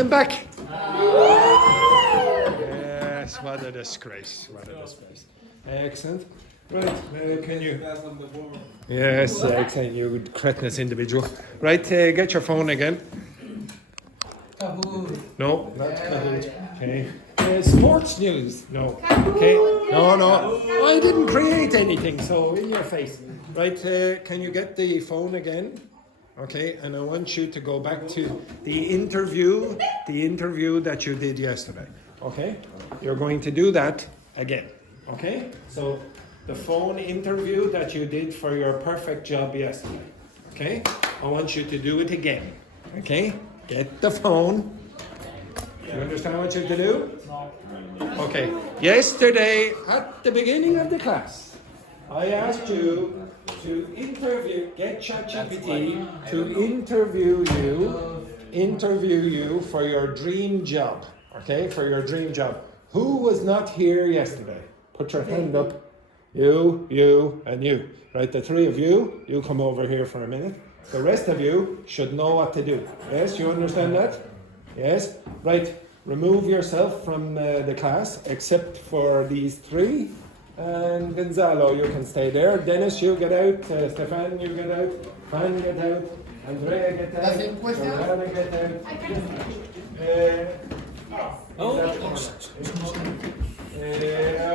welcome back. Yes, what a disgrace. What a disgrace. Excellent. Right, can you... Yes, excellent, you cretinous individual. Right, get your phone again. No, not Kahoot. Okay. Sports news. No. Okay. No. I didn't create anything, so in your face. Right, can you get the phone again? Okay, and I want you to go back to the interview that you did yesterday. Okay? You're going to do that again. Okay? So the phone interview that you did for your perfect job yesterday. Okay? I want you to do it again. Okay? Get the phone. You understand what you have to do? Okay. Yesterday, at the beginning of the class, I asked you to get ChatGPT to interview you for your dream job. Okay, for your dream job. Who was not here yesterday? Put your hand up. You, and you. Right, the three of you, you come over here for a minute. The rest of you should know what to do. Yes, you understand that? Yes? Right, remove yourself from the class, except for these three. And Gonzalo, you can stay there. Dennis, you get out. Stefan, you get out. Fan, get out. Andrea, get out. Joanna, get out.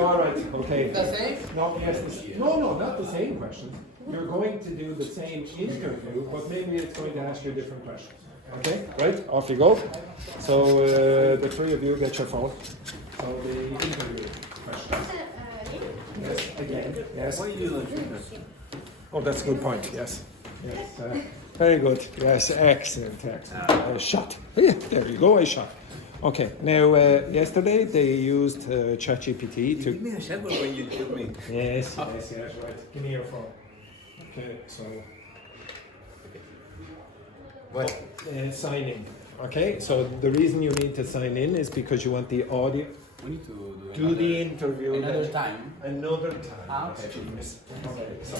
All right, okay. The same? No, yes, no, not the same questions. You're going to do the same interview, but maybe it's going to ask you different questions. Okay, right, off you go. So the three of you get your phone. So the interview questions. Yes, again, yes. Why you like this? Oh, that's a good point, yes. Very good, yes, excellent. Shot. Yeah, there you go, I shot. Okay, now yesterday they used ChatGPT to... Give me a shower when you give me. Yes, right. Give me your phone. Okay, so... What? Sign in. Okay, so the reason you need to sign in is because you want the audio... We need to do the interview Another time. Another time. Okay. Okay, so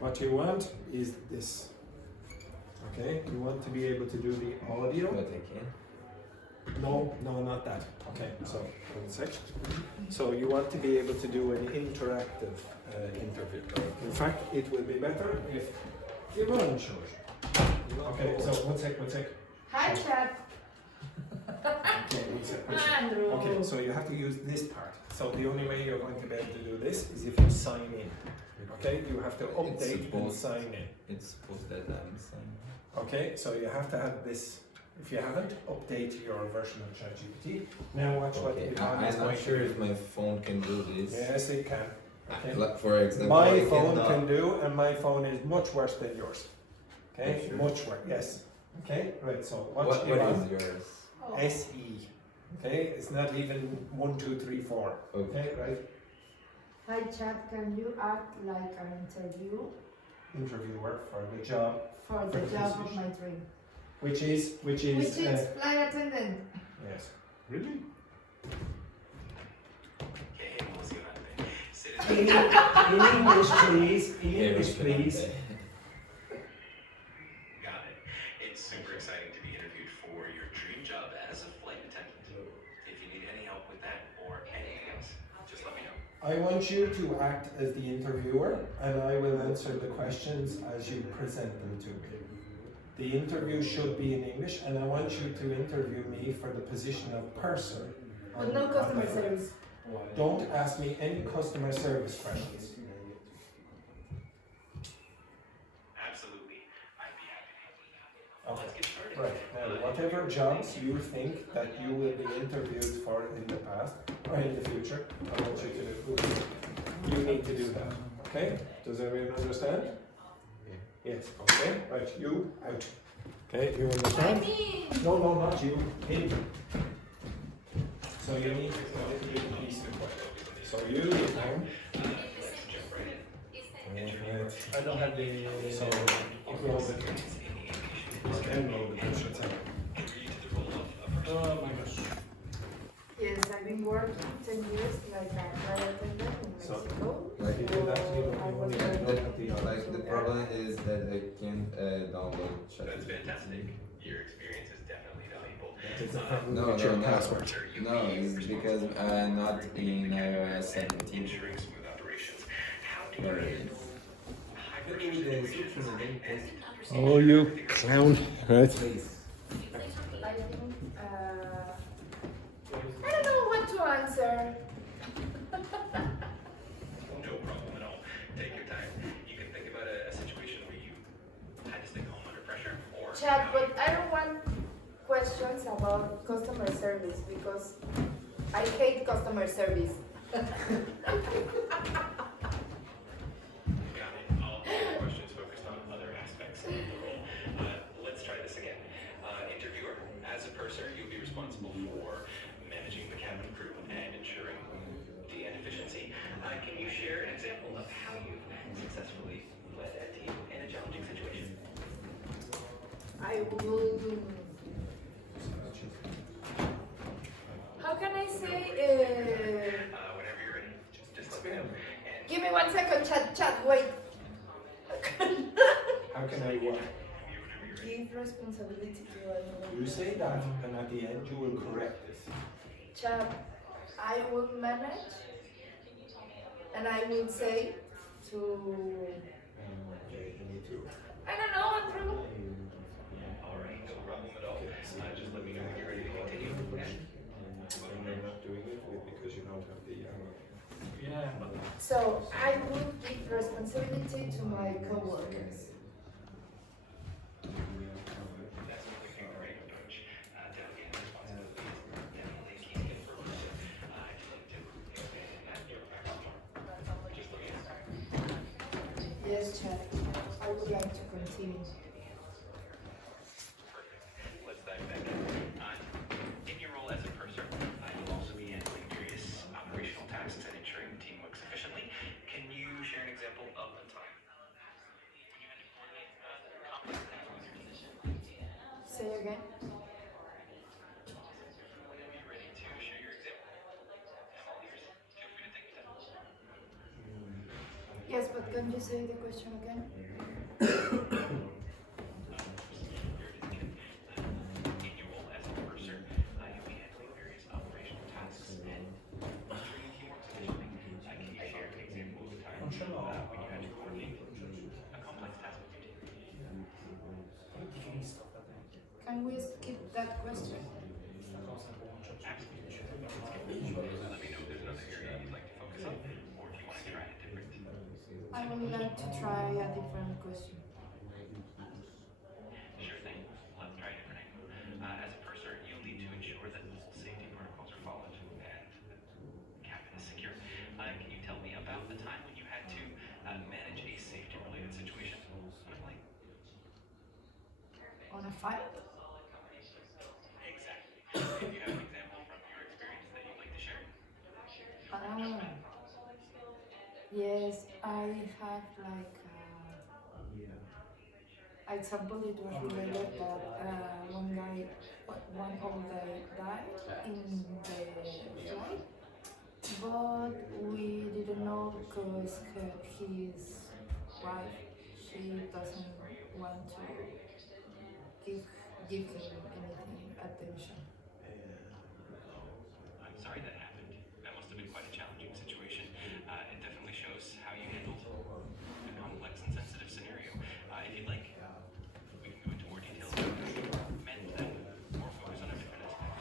what you want is this. Okay, you want to be able to do the audio. But I can. No, not that. Okay, so 1 sec. So you want to be able to do an interactive interview. In fact, it will be better if you run short. Okay, so 1 sec. Hi, chat. Okay, 1 sec. Andrew. Okay, so you have to use this part. So the only way you're going to be able to do this is if you sign in. Okay, you have to update and sign in. It's supposed that I'm signing. Okay, so you have to have this. If you haven't, update your version of ChatGPT. Now watch what Okay, you have. I'm not sure if my phone can do this. Yes, it can. Okay. Like for example, My I phone cannot- can do, and my phone is much worse than yours. Okay, Sure. much worse. Yes. Okay, right. So What what you is want? yours? SE. Okay, it's not even 1, 2, 3, 4. Okay. Okay, right. Hi, chat. Can you act like an Interviewer for the job, for the job of my dream? which is Which is flight attendant. yes. Really? In English, please. In English, please. Got it. It's super exciting to be interviewed for your dream job as a flight attendant. If you need any help with that or anything else, just let me know. I want you to act as the interviewer, and I will answer the questions as you present them to me. The interview should be in English, and I want you to interview me for the position of purser. But no customer service. Don't ask me any customer service questions. Absolutely. I'd be happy to help you. Okay. Let's get started. Right. Now, whatever jobs you think that you will be interviewed for in the past or in the future, I want you to do. You need to do that. Okay? Does everyone understand? Yes. Okay. Right. You out. Okay. You understand? No, not you. Him. So you need to do a little piece of work. So you leave home. I don't have the. So upload it. Download it. Oh my gosh. Yes, I've been working 10 years like a flight attendant in So, Mexico. Like you do that, you I was only working have to in Like the problem is that I can't download chat. That's fantastic. Your experience is definitely valuable. It's a problem No, with no, your no. password. No, it's because not in iOS 17. Ensuring smooth operations. How do Where you it is. Can you read the instruction again, please? Oh, you clown. Right. Please. I think, I don't know what to answer. No problem at all. Take your time. You can think about a situation where you had to stay calm under pressure, or Chat, but I don't want questions about customer service because I hate customer service. got it. All questions focused on other aspects of the role. Let's try this again. Interviewer, as a purser, you'll be responsible for managing the cabin crew and ensuring the efficiency. Can you share an example of how you successfully led a team in a challenging situation? I will. How can I say? Whenever you're ready, just let me know. And Give me 1 second, chat, wait. How can I what? Give responsibility to another. You say that, and at the end you will correct this. Chat, I will manage, and I will say to. Okay, you need to. I don't know, Andrew. all right, no problem at all. Just let me know when you're ready to continue. And you're not doing it because you don't have the. So I will give responsibility to my coworkers. That's what we can great approach. Delegating responsibilities definitely key skill for a person. I just like to expand that your just looking at Yes, chat. I would like to continue. perfect. Let's dive back in. In your role as a purser, you'll also be handling various operational tasks and ensuring the team works efficiently. Can you share an example of a time when you had to coordinate complex tasks with your team? Say again. Whenever you're ready to share your example, I'm all ears. Feel free to take your time. Yes, but can you say the question again? In your role as a purser, you'll be handling various operational tasks and ensuring the team works efficiently. Can you share an example of a time when you had to coordinate a complex task with your team? Can we skip that question? Absolutely. Let me know if there's another area you'd like to focus on, or if you want to try a different. I would like to try a different question. Sure thing. Let's try a different angle. As a purser, you'll need to ensure that all safety protocols are followed and the cabin is secure. Can you tell me about the time when you had to manage a safety-related situation on a plane? On a fight? Exactly. If you have an example from your experience that you'd like to share. Yes, I have like example. It was related that one old guy died in the flight, but we didn't know because his wife, she doesn't want to give him anything attention. I'm sorry that happened. That must have been quite a challenging situation. It definitely shows how you handled a complex and sensitive scenario. If you'd like, we can go into more details about how you meant that, or focus on a different aspect.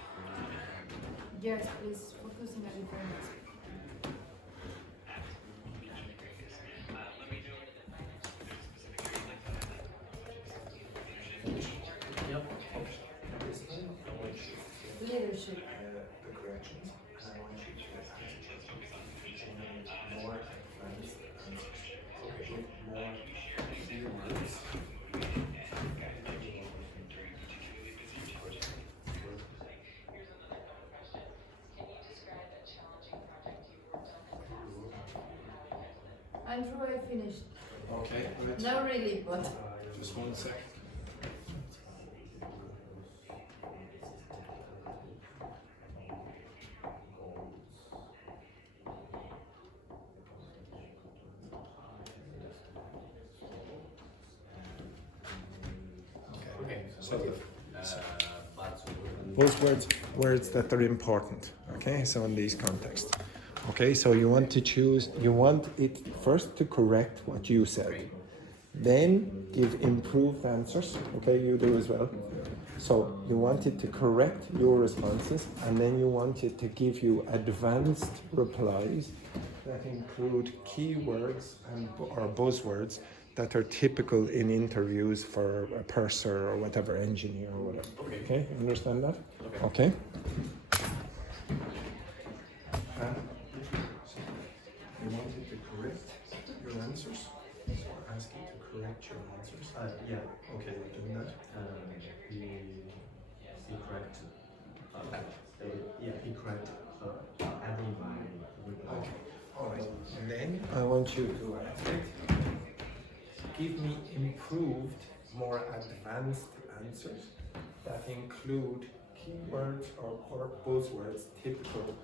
Yes, please focus on a different aspect. Absolutely. Let me know if there's a specific area you'd like to highlight. Yep. Leadership. The corrections. And I want you to more advanced and more keywords. Andrew, I finished. Okay, let's Not really, but just 1 sec. So buzzwords, words that are important. Okay, so in these contexts. Okay, so you want to choose, you want it first to correct what you said, then give improved answers. Okay, you do as well. So you want it to correct your responses, and then you want it to give you advanced replies that include keywords and or buzzwords that are typical in interviews for a purser or whatever, engineer or whatever. Okay, you understand that? Okay. You want it to correct your answers? So ask it to correct your answers? Yeah. Okay, you're doing that? He correct. He correct adding my reply. Okay, all right. And then I want you to ask it, give me improved, more advanced answers that include keywords or buzzwords typical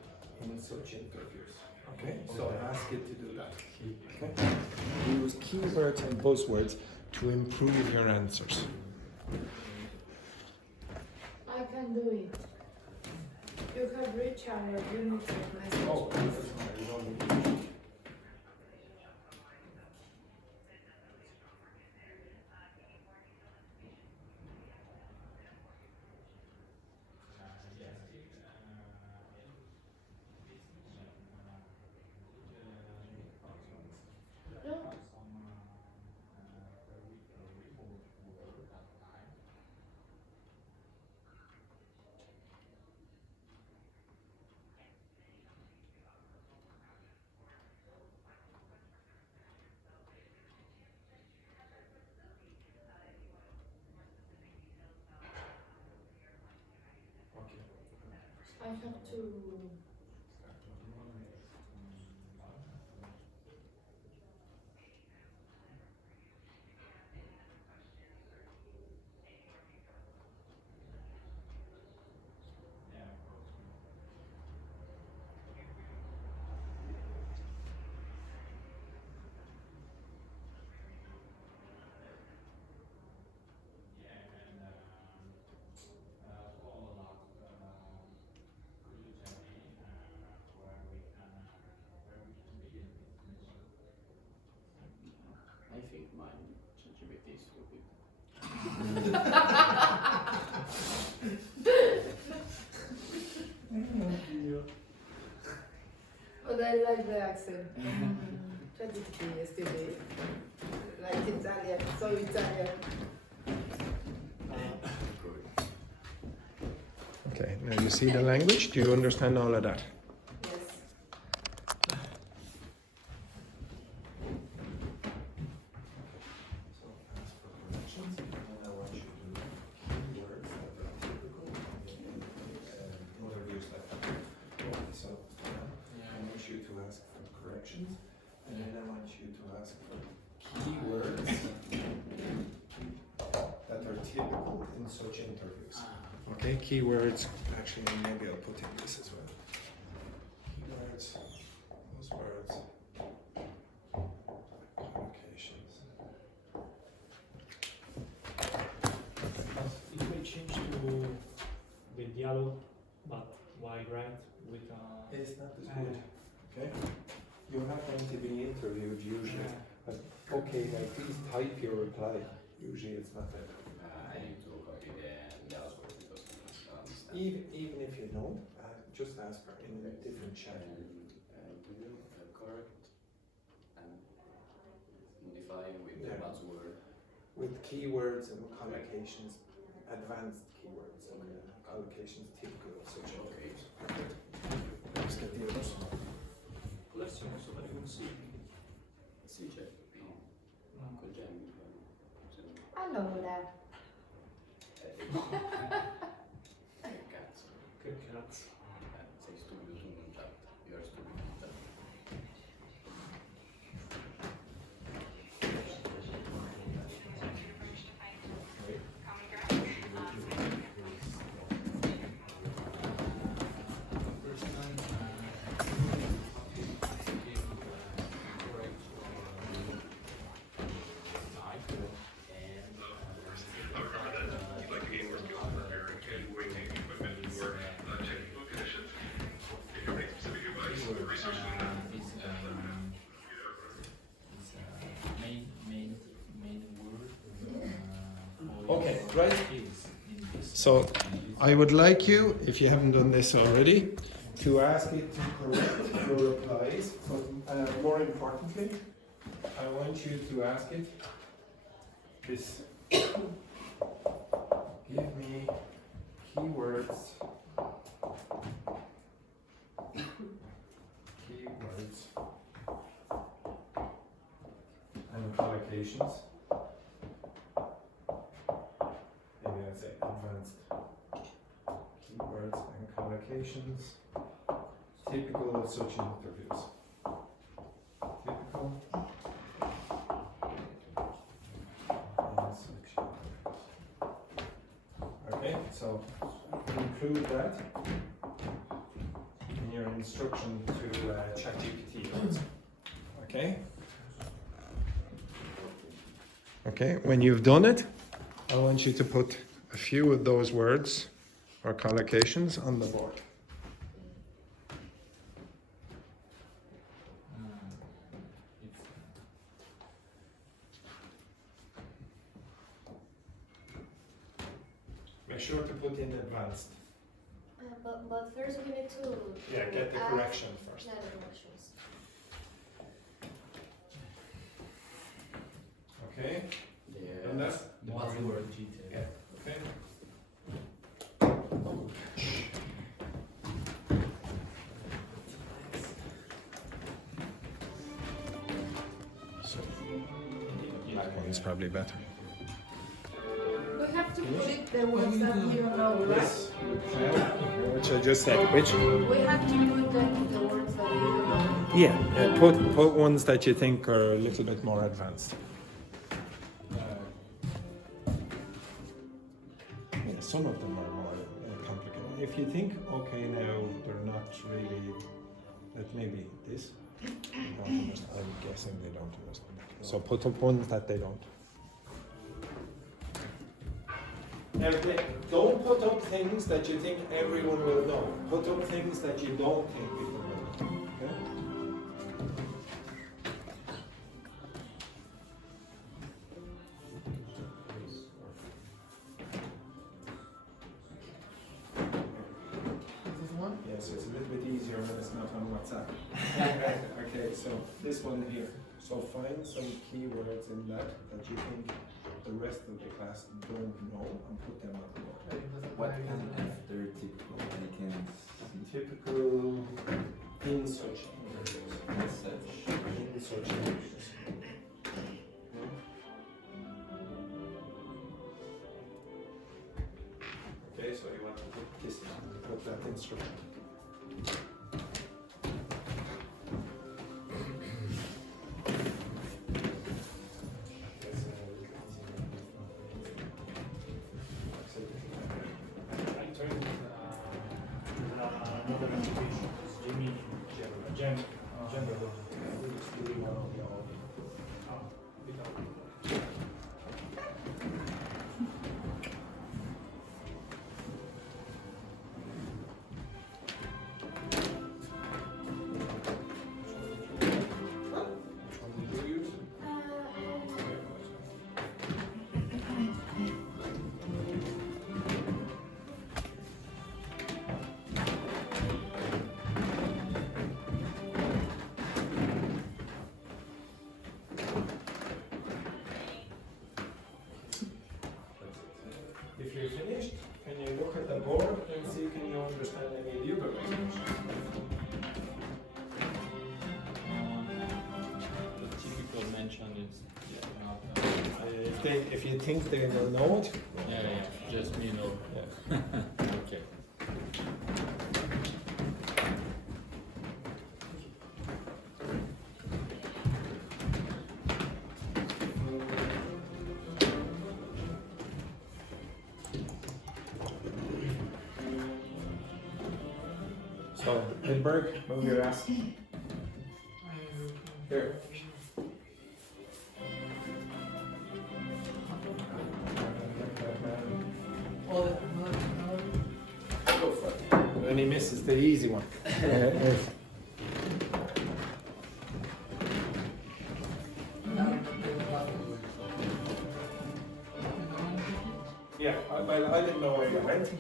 in such interviews. Okay, so ask it to do that. Okay. Use keywords and buzzwords to improve your answers. I can do it. You have reached our unit of Oh, message. I have to. I think my ChatGPT is stupid. But I like the accent. ChatGPT yesterday. Like Italian, so Italian. Okay, now you see the language. Do you understand all of that? Yes. So ask for corrections, and I want you to do keywords that are typical in interviews like that. Okay, so I want you to ask for corrections, and then I want you to ask for keywords that are typical in such interviews. Okay, keywords. Actually, maybe I'll put in this as well. Keywords, buzzwords, collocations. It may change to the dialogue, but why write with It's not as good. Okay? You have them to be interviewed usually. But okay, now please type your reply. Usually it's not that. I need to copy the password because I don't understand. Even if you know, just ask her in a different chat. Correct and modify with Yeah. the password. With keywords and collocations, advanced keywords and collocations typical of such interviews. Let's get the others. lezione sopra i consigli. Sì, certo, con Gemini. Allora, Cazzo, Che cazzo. sei stupido tu non chat, io ero stupido in chat. Okay, right? So I would like you, if you haven't done this already, to ask it to correct your replies, but more importantly, I want you to ask it this. Give me keywords. Keywords and collocations. Maybe I'd say advanced keywords and collocations typical of such interviews. Typical in such interviews. Okay, so include that in your instruction to ChatGPT. Okay? Okay, when you've done it, I want you to put a few of those words or collocations on the board. Make sure to put in advanced. But first we need to Get the ask- correction first. Yeah, the corrections. Okay? Yeah. And that's More detail. yeah. Okay. So that one's probably better. We have to put it the ones that we don't know, right? Yes. Which I just said. Which? We have to put the words that we don't know. Yeah. Put ones that you think are a little bit more advanced. Yeah, some of them are more complicated. If you think, okay, now they're not really, that maybe this, they don't understand. I'm guessing they don't understand. So put up ones that they don't. Now, don't put up things that you think everyone will know. Put up things that you don't think people will know. Okay? Yes, it's a little bit easier when it's not on WhatsApp. Okay, so this one here. So find some keywords in that you think the rest of the class don't know and put them on the board. What comes after typical? I can see Typical in such interviews. such. In such interviews. Okay, so you want to put this, put that instruction. I turned another application, it's Jimmy Gender. It's really one of your Which one did you use? If you're finished, can you look at the board and see can you understand any of the other languages? The typical mention is not. If you think they will know it, Yeah, just me know. yeah. Okay. So, Edberg, move your ass. Here. Go for it. And he misses the easy one.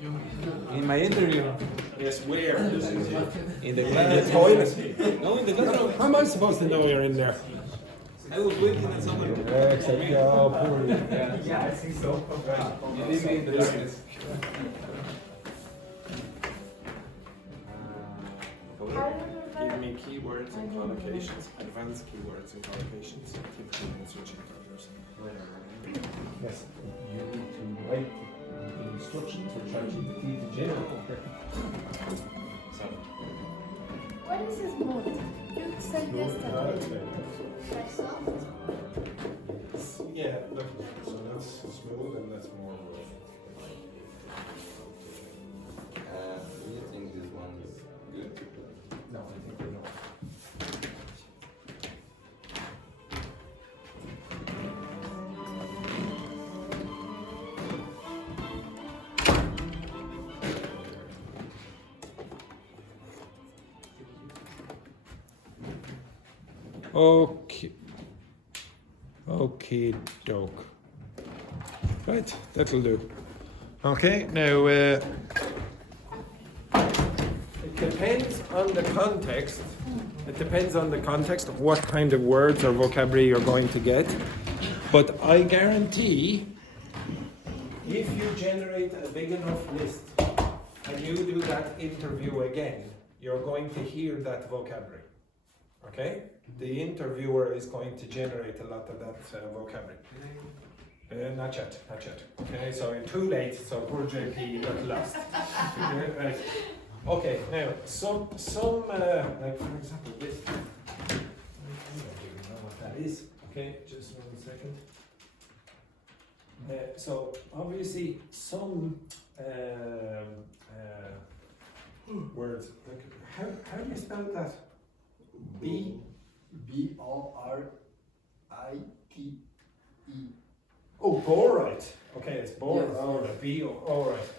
In my interview. Yes, where? In the In the toilet? No, in the classroom. How am I supposed to know you're in there? I was waiting in someone. Except, oh, poor you. Yeah, I think so. You leave me in the darkness. Give me keywords and collocations, advanced keywords and collocations, typically in switching factors. Yes, you need to write the instructions for ChatGPT to generate. So, What is this mode? You said yesterday. Phrasal? yeah, so that's smooth and that's more rough. Do you think this one is good? No, I think we're not. Okay. Okay, doke. Right, that'll do. Okay, now it depends on the context. It depends on the context of what kind of words or vocabulary you're going to get. But I guarantee if you generate a big enough list and you do that interview again, you're going to hear that vocabulary. Okay? The interviewer is going to generate a lot of that vocabulary. Not yet, not yet. Okay, so you're too late, so poor JP got lost. Right. Okay, now, some like for example, this. I don't even know what that is. Okay, just 1 second. So, obviously, some words, like, how do you spell that? B-O-R-I-T-E. Oh, borite. Okay, it's borite. Yes. All right. All right.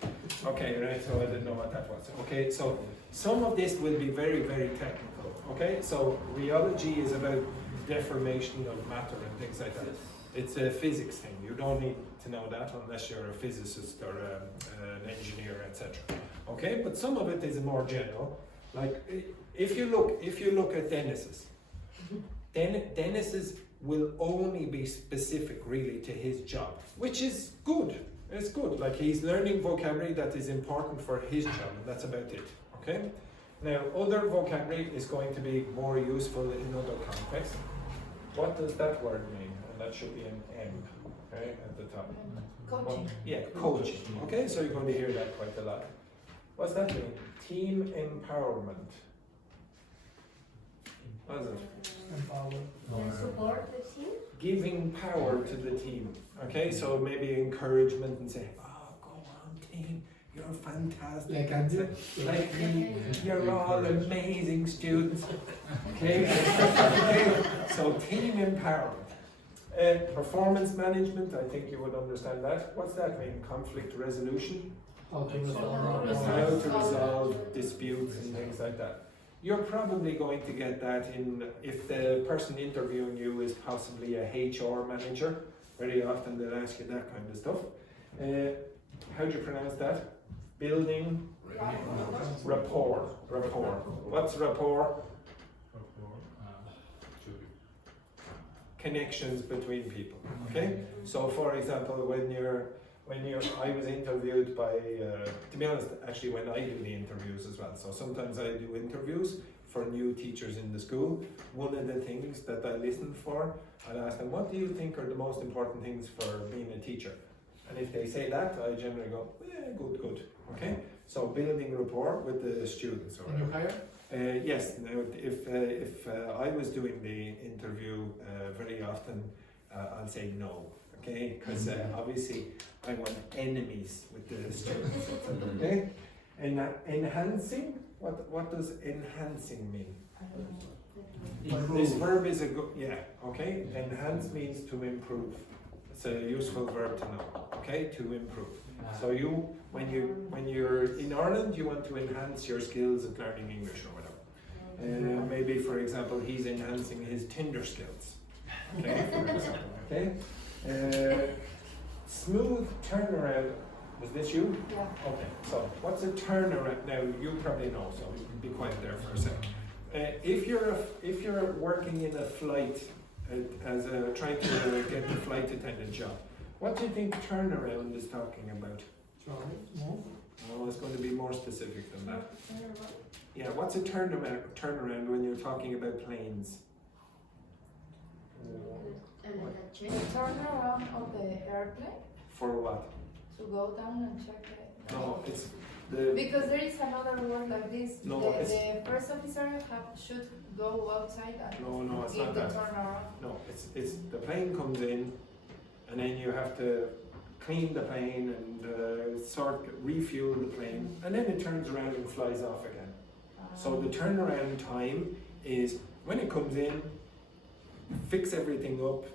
Okay, right. So I didn't know what that was. Okay, so some of this will be very, very technical. Okay, so rheology is about deformation of matter and things like that. It's a physics thing. You don't need to know that unless you're a physicist or an engineer, etc. Okay, but some of it is more general. Like if you look at Dennis's, Dennis's will only be specific really to his job, which is good. It's good. Like he's learning vocabulary that is important for his job, and that's about it. Okay. Now, other vocabulary is going to be more useful in other contexts. What does that word mean? And that should be an M, okay, at the top. Coaching. Yeah, coaching. Okay, so you're going to hear that quite a lot. What's that mean? Team empowerment. What is it? Support the team? Giving power to the team. Okay, so maybe encouragement and say, oh, go on team, you're fantastic. Like I do. Like me, you're all amazing students. Okay, okay. So team empowerment. Performance management, I think you would understand that. What's that mean? Conflict resolution? How to How to resolve disputes and things like that. You're probably going to get that if the person interviewing you is possibly a HR manager. Very often they'll ask you that kind of stuff. How do you pronounce that? Building rapport. Rapport. What's rapport? Connections between people. Okay. So, for example, when I was interviewed by, to be honest, actually when I do the interviews as well. So sometimes I do interviews for new teachers in the school. One of the things that I listen for, I'll ask them, what do you think are the most important things for being a teacher? And if they say that, I generally go, yeah, good, okay? So building rapport with the students. Or Can you hire? Yes, now if I was doing the interview very often, I'll say no. Okay, because obviously I want enemies with the students. Okay, and enhancing. What does enhancing mean? This verb is a good. Yeah. Okay. Enhance means to improve. It's a useful verb to know. Okay, to improve. So when you're in Ireland, you want to enhance your skills at learning English or whatever. Maybe, for example, he's enhancing his Tinder skills. Okay, for example. Okay. Smooth turnaround. Was this you? Yeah. Okay, so what's a turnaround? Now you probably know, so be quiet there for a second. If you're working in a flight as trying to get the flight attendant job, what do you think turnaround is talking about? No, it's going to be more specific than that. Yeah, what's a turnaround when you're talking about planes? Turn around of the airplane For what? to go down and check it. No, it's the. Because there is another word like this. No, the first officer should go outside and No, it's give not the that. turnaround. No, it's the plane comes in, and then you have to clean the plane and refuel the plane, and then it turns around and flies off again. So the turnaround time is when it comes in, fix everything up,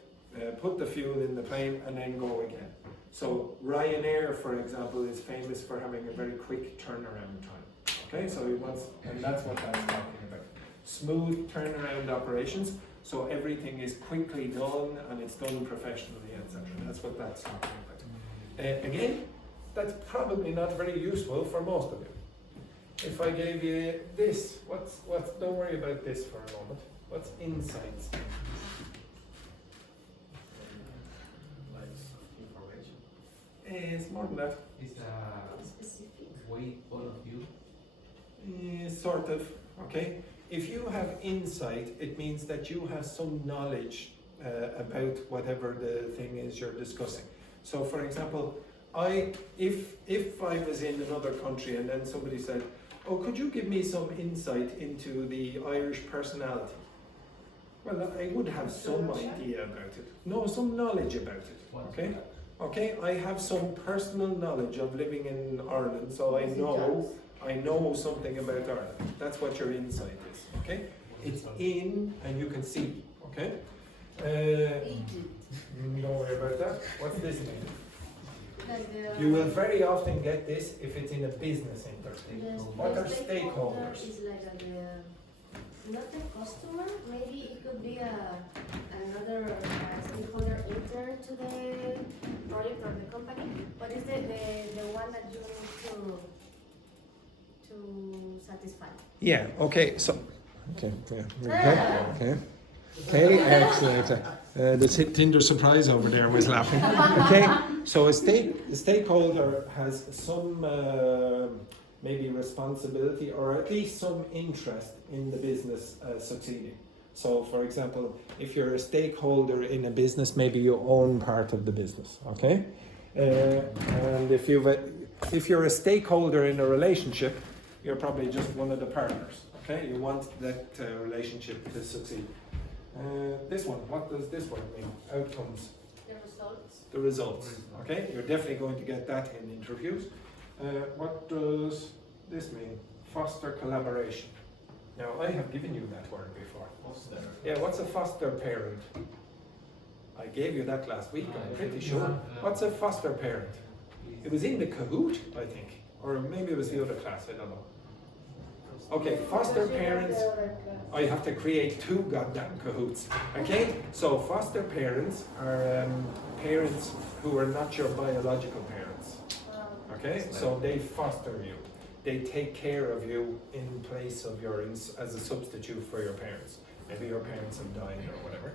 put the fuel in the plane, and then go again. So Ryanair, for example, is famous for having a very quick turnaround time. Okay, so he wants, and that's what that's talking about. Smooth turnaround operations, so everything is quickly done and it's done professionally, etc. That's what that's talking about. Again, that's probably not very useful for most of you. If I gave you this, what's don't worry about this for a moment. What's insights? It's more than that. It's a way point of view. Sort of, okay. If you have insight, it means that you have some knowledge about whatever the thing is you're discussing. So, for example, if I was in another country and then somebody said, "Oh, could you give me some insight into the Irish personality?" Well, I would have some idea about it. No, some knowledge about it. Okay. Okay, I have some personal knowledge of living in Ireland, so I know something about Ireland. That's what your insight is. Okay, it's in, and you can see. Okay. Don't worry about that. What's this mean? You will very often get this if it's in a business interview. What are stakeholders? Is like not the customer. Maybe it could be another stakeholder intern to the project or the company. What is the one that you need to satisfy? Yeah. Okay. So. Okay. Yeah. Okay. Okay. Excellent. The Tinder surprise over there was laughing. Okay. So a stakeholder has some maybe responsibility or at least some interest in the business succeeding. So, for example, if you're a stakeholder in a business, maybe you own part of the business. Okay. And if you're a stakeholder in a relationship, you're probably just one of the partners. Okay. You want that relationship to succeed. This one, what does this one mean? Outcomes. The results. The results. Okay, you're definitely going to get that in interviews. What does this mean? Foster collaboration. Now, I have given you that word before. Foster. Yeah, what's a foster parent? I gave you that last week, I'm pretty sure. What's a foster parent? It was in the Kahoot, I think. Or maybe it was the other class, I don't know. Okay, foster parents, I have to create 2 goddamn Kahoots. Okay, so foster parents are parents who are not your biological parents. Okay, so they foster you. They take care of you in place of as a substitute for your parents. Maybe your parents have died or whatever.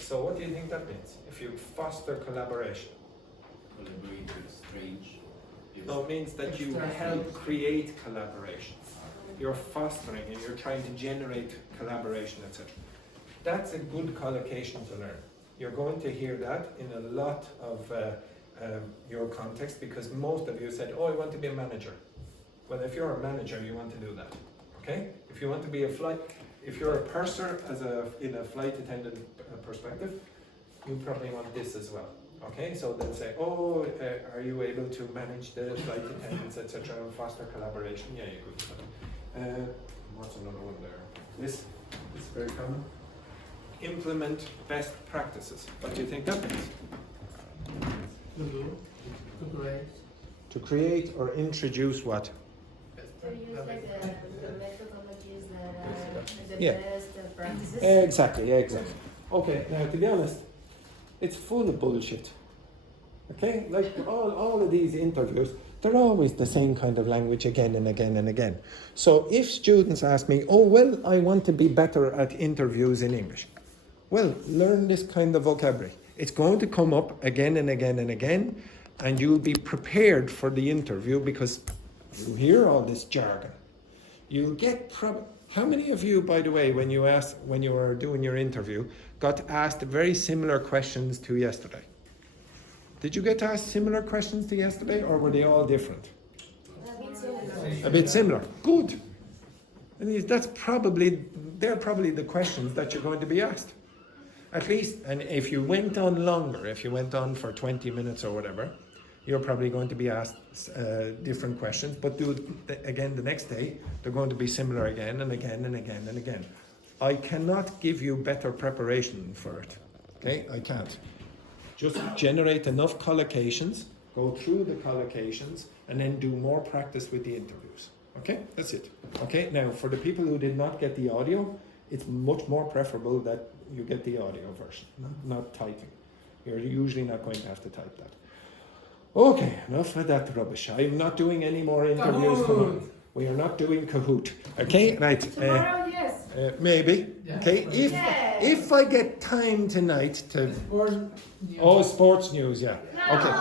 So what do you think that means? If you foster collaboration? Collaborate with strange. No, it means that you help create collaboration. You're fostering and you're trying to generate collaboration, etc. That's a good collocation to learn. You're going to hear that in a lot of your context because most of you said, "Oh, I want to be a manager." Well, if you're a manager, you want to do that. Okay? If you want to be if you're a purser in a flight attendant perspective, you probably want this as well. Okay, so they'll say, "Oh, are you able to manage the flight attendants, etc., and foster collaboration?" Yeah, you could. What's another one there? This is very common. Implement best practices. What do you think that means? To create. To create or introduce what? To use like the methodologies that are the Yeah. best practices. Exactly. Okay, now to be honest, it's full of bullshit. Okay, like all of these interviews, they're always the same kind of language again and again and again. So if students ask me, oh, well, I want to be better at interviews in English. Well, learn this kind of vocabulary. It's going to come up again and again and again, and you'll be prepared for the interview because you hear all this jargon. You'll get how many of you, by the way, when you were doing your interview, got asked very similar questions to yesterday? Did you get asked similar questions to yesterday, or were they all different? A bit similar. Good. And they're probably the questions that you're going to be asked. At least, and if you went on longer, if you went on for 20 minutes or whatever, you're probably going to be asked different questions, but do it again the next day, they're going to be similar again and again and again and again. I cannot give you better preparation for it. Okay, I can't. Just generate enough collocations, go through the collocations, and then do more practice with the interviews. Okay, that's it. Okay, now for the people who did not get the audio, it's much more preferable that you get the audio version, not typing. You're usually not going to have to type that. Okay, enough of that rubbish. I'm not doing any more interviews. Kahoot. We are not doing Kahoot. Okay, right. Tomorrow, yes. Maybe. Yeah. Okay, if I get time tonight to. Sports news. Yeah. No. Okay.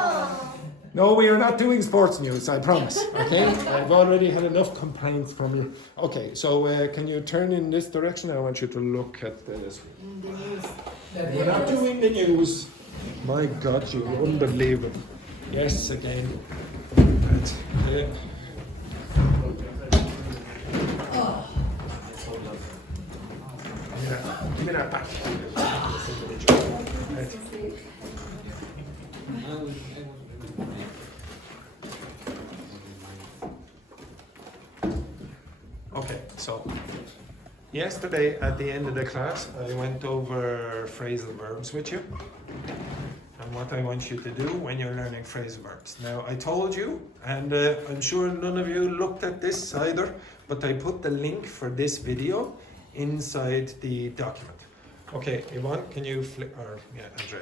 No, we are not doing sports news. I promise. Okay. I've already had enough complaints from you. Okay, so can you turn in this direction? I want you to look at this. The news. We're not doing the news. My God, you unbelievable. Yes, again. Right. Give me that back. Right. Okay, so yesterday at the end of the class, I went over phrasal verbs with you. And what I want you to do when you're learning phrasal verbs. Now, I told you, and I'm sure none of you looked at this either, but I put the link for this video inside the document. Okay, Yvonne, can you flip, or yeah, Andrea.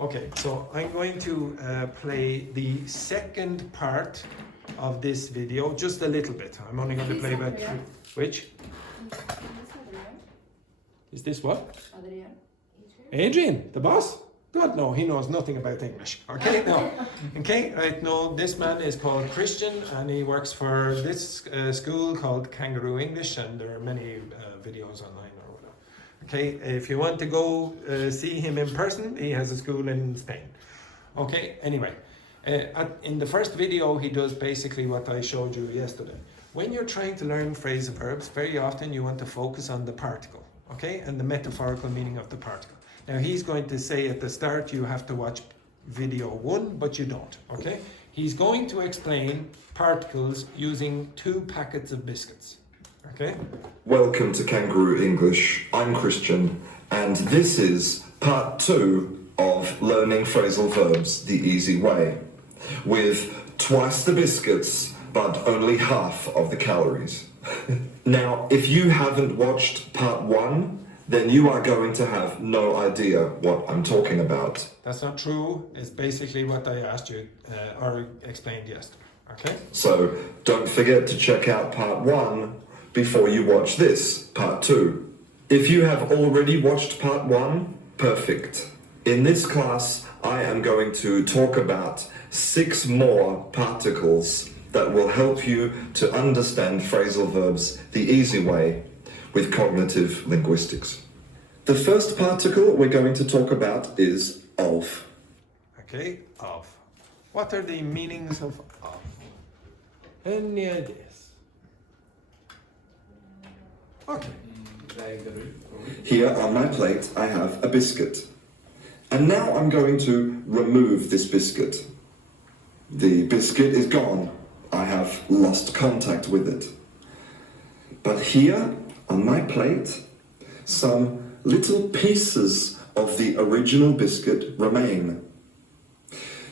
Okay, so I'm going to play the second part of this video, just a little bit. I'm only going to play about three. Which? Is this what? Adrian, the boss? God, no, he knows nothing about English. Okay, no. Okay, right, no, this man is called Christian and he works for this school called Canguro English, and there are many videos online or whatever. Okay, if you want to go see him in person, he has a school in Spain. Okay, anyway, in the first video, he does basically what I showed you yesterday. When you're trying to learn phrasal verbs, very often you want to focus on the particle, okay, and the metaphorical meaning of the particle. Now he's going to say at the start you have to watch video 1, but you don't, okay? He's going to explain particles using 2 packets of biscuits, okay? Welcome to Canguro English. I'm Christian, and this is part 2 of learning phrasal verbs the easy way, with twice the biscuits, but only half of the calories. Now, if you haven't watched part 1, then you are going to have no idea what I'm talking about. That's not true. It's basically what I asked you or explained yesterday, okay? So don't forget to check out part 1 before you watch this, part 2. If you have already watched part 1, perfect. In this class, I am going to talk about 6 more particles that will help you to understand phrasal verbs the easy way with cognitive linguistics. The first particle we're going to talk about is of. Okay, of. What are the meanings of? Any ideas? Okay. Here on my plate I have a biscuit. And now I'm going to remove this biscuit. The biscuit is gone. I have lost contact with it. But here on my plate, some little pieces of the original biscuit remain.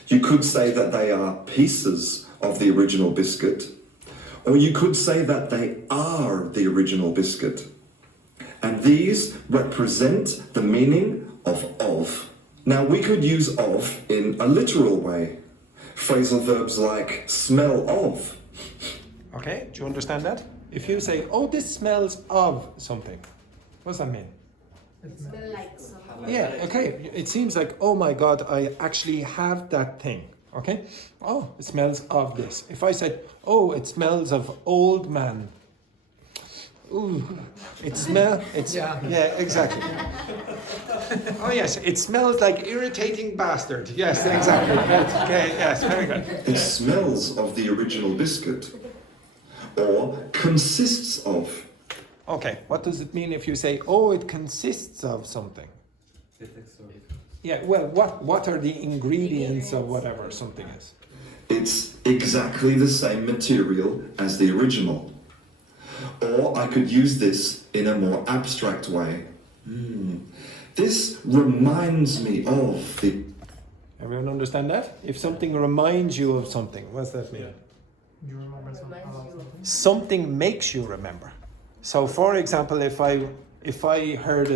You could say that they are pieces of the original biscuit, or you could say that they are the original biscuit. And these represent the meaning of. Now we could use of in a literal way. Phrasal verbs like smell of. Okay, do you understand that? If you say, oh, this smells of something, what does that mean? Smell like something. Yeah, okay. It seems like, oh my God, I actually have that thing. Okay? Oh, it smells of this. If I said, oh, it smells of old man. Ooh, yeah, exactly. Oh yes, it smells like irritating bastard. Yes, exactly. Okay, yes, very good. It smells of the original biscuit. Or consists of. Okay, what does it mean if you say, oh, it consists of something? Yeah, well, what are the ingredients of whatever something is? It's exactly the same material as the original. Or I could use this in a more abstract way. This reminds me of the... Everyone understand that? If something reminds you of something, what does that mean? You remember something? Something makes you remember. So, for example, if I heard,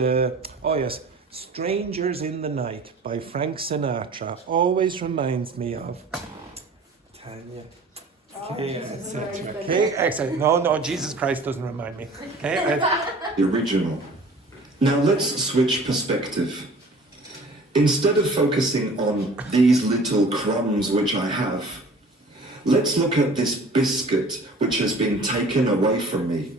oh yes, "Strangers in the Night" by Frank Sinatra always reminds me of Tanya. Okay, etc. Okay, excellent. No, Jesus Christ doesn't remind me. Okay. the original. Now let's switch perspective. Instead of focusing on these little crumbs which I have, let's look at this biscuit which has been taken away from me.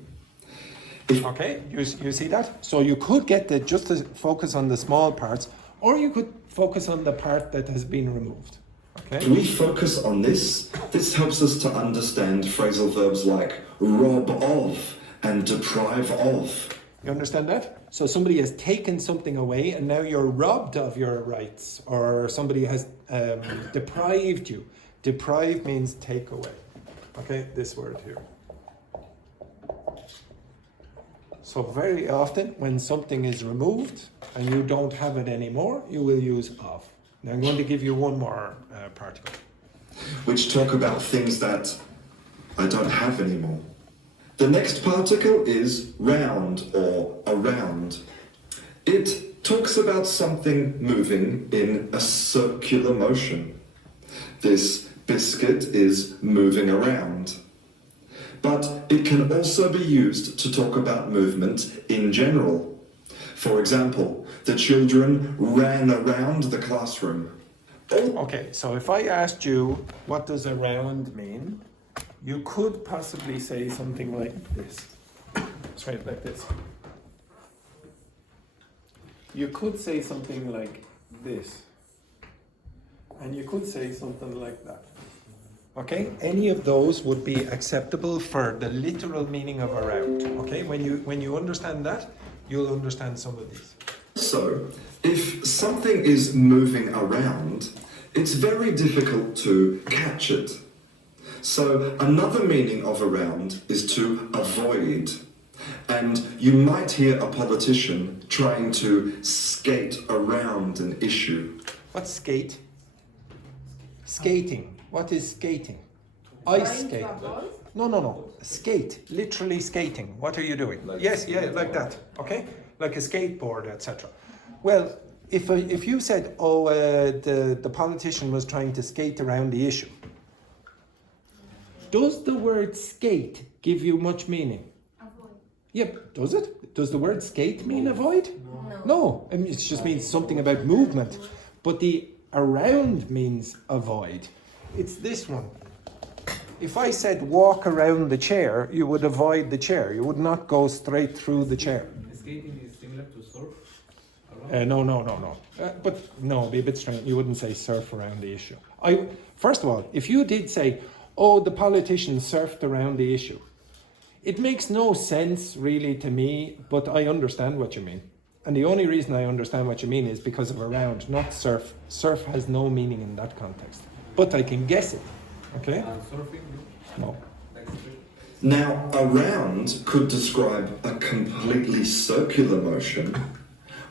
Okay, you see that? So you could get just to focus on the small parts, or you could focus on the part that has been removed. Okay. If we focus on this helps us to understand phrasal verbs like rob of and deprive of. You understand that? So somebody has taken something away and now you're robbed of your rights, or somebody has deprived you. Deprive means take away. Okay, this word here. So very often when something is removed and you don't have it anymore, you will use of. Now I'm going to give you one more particle. Which talk about things that I don't have anymore. The next particle is round or around. It talks about something moving in a circular motion. This biscuit is moving around. But it can also be used to talk about movement in general. For example, the children ran around the classroom. Okay, so if I asked you what does around mean, you could possibly say something like this. Straight like this. You could say something like this. And you could say something like that. Okay, any of those would be acceptable for the literal meaning of around. Okay, when you understand that, you'll understand some of these. So, if something is moving around, it's very difficult to catch it. So, another meaning of around is to avoid. And you might hear a politician trying to skate around an issue. What's skate? Skating. What is skating? Ice skate. No. Skate. Literally skating. What are you doing? Yes, yeah, like that. Okay? Like a skateboard, etc. Well, if you said, oh, the politician was trying to skate around the issue, does the word skate give you much meaning? Avoid. Yep, does it? Does the word skate mean avoid? No. I mean, it just means something about movement. But the around means avoid. It's this one. If I said walk around the chair, you would avoid the chair. You would not go straight through the chair. Skating is similar to surf? No. But no, it'd be a bit strange. You wouldn't say surf around the issue. First of all, if you did say, oh, the politician surfed around the issue, it makes no sense really to me, but I understand what you mean. And the only reason I understand what you mean is because of around, not surf. Surf has no meaning in that context. But I can guess it. Okay? Surfing? No. Now, around could describe a completely circular motion,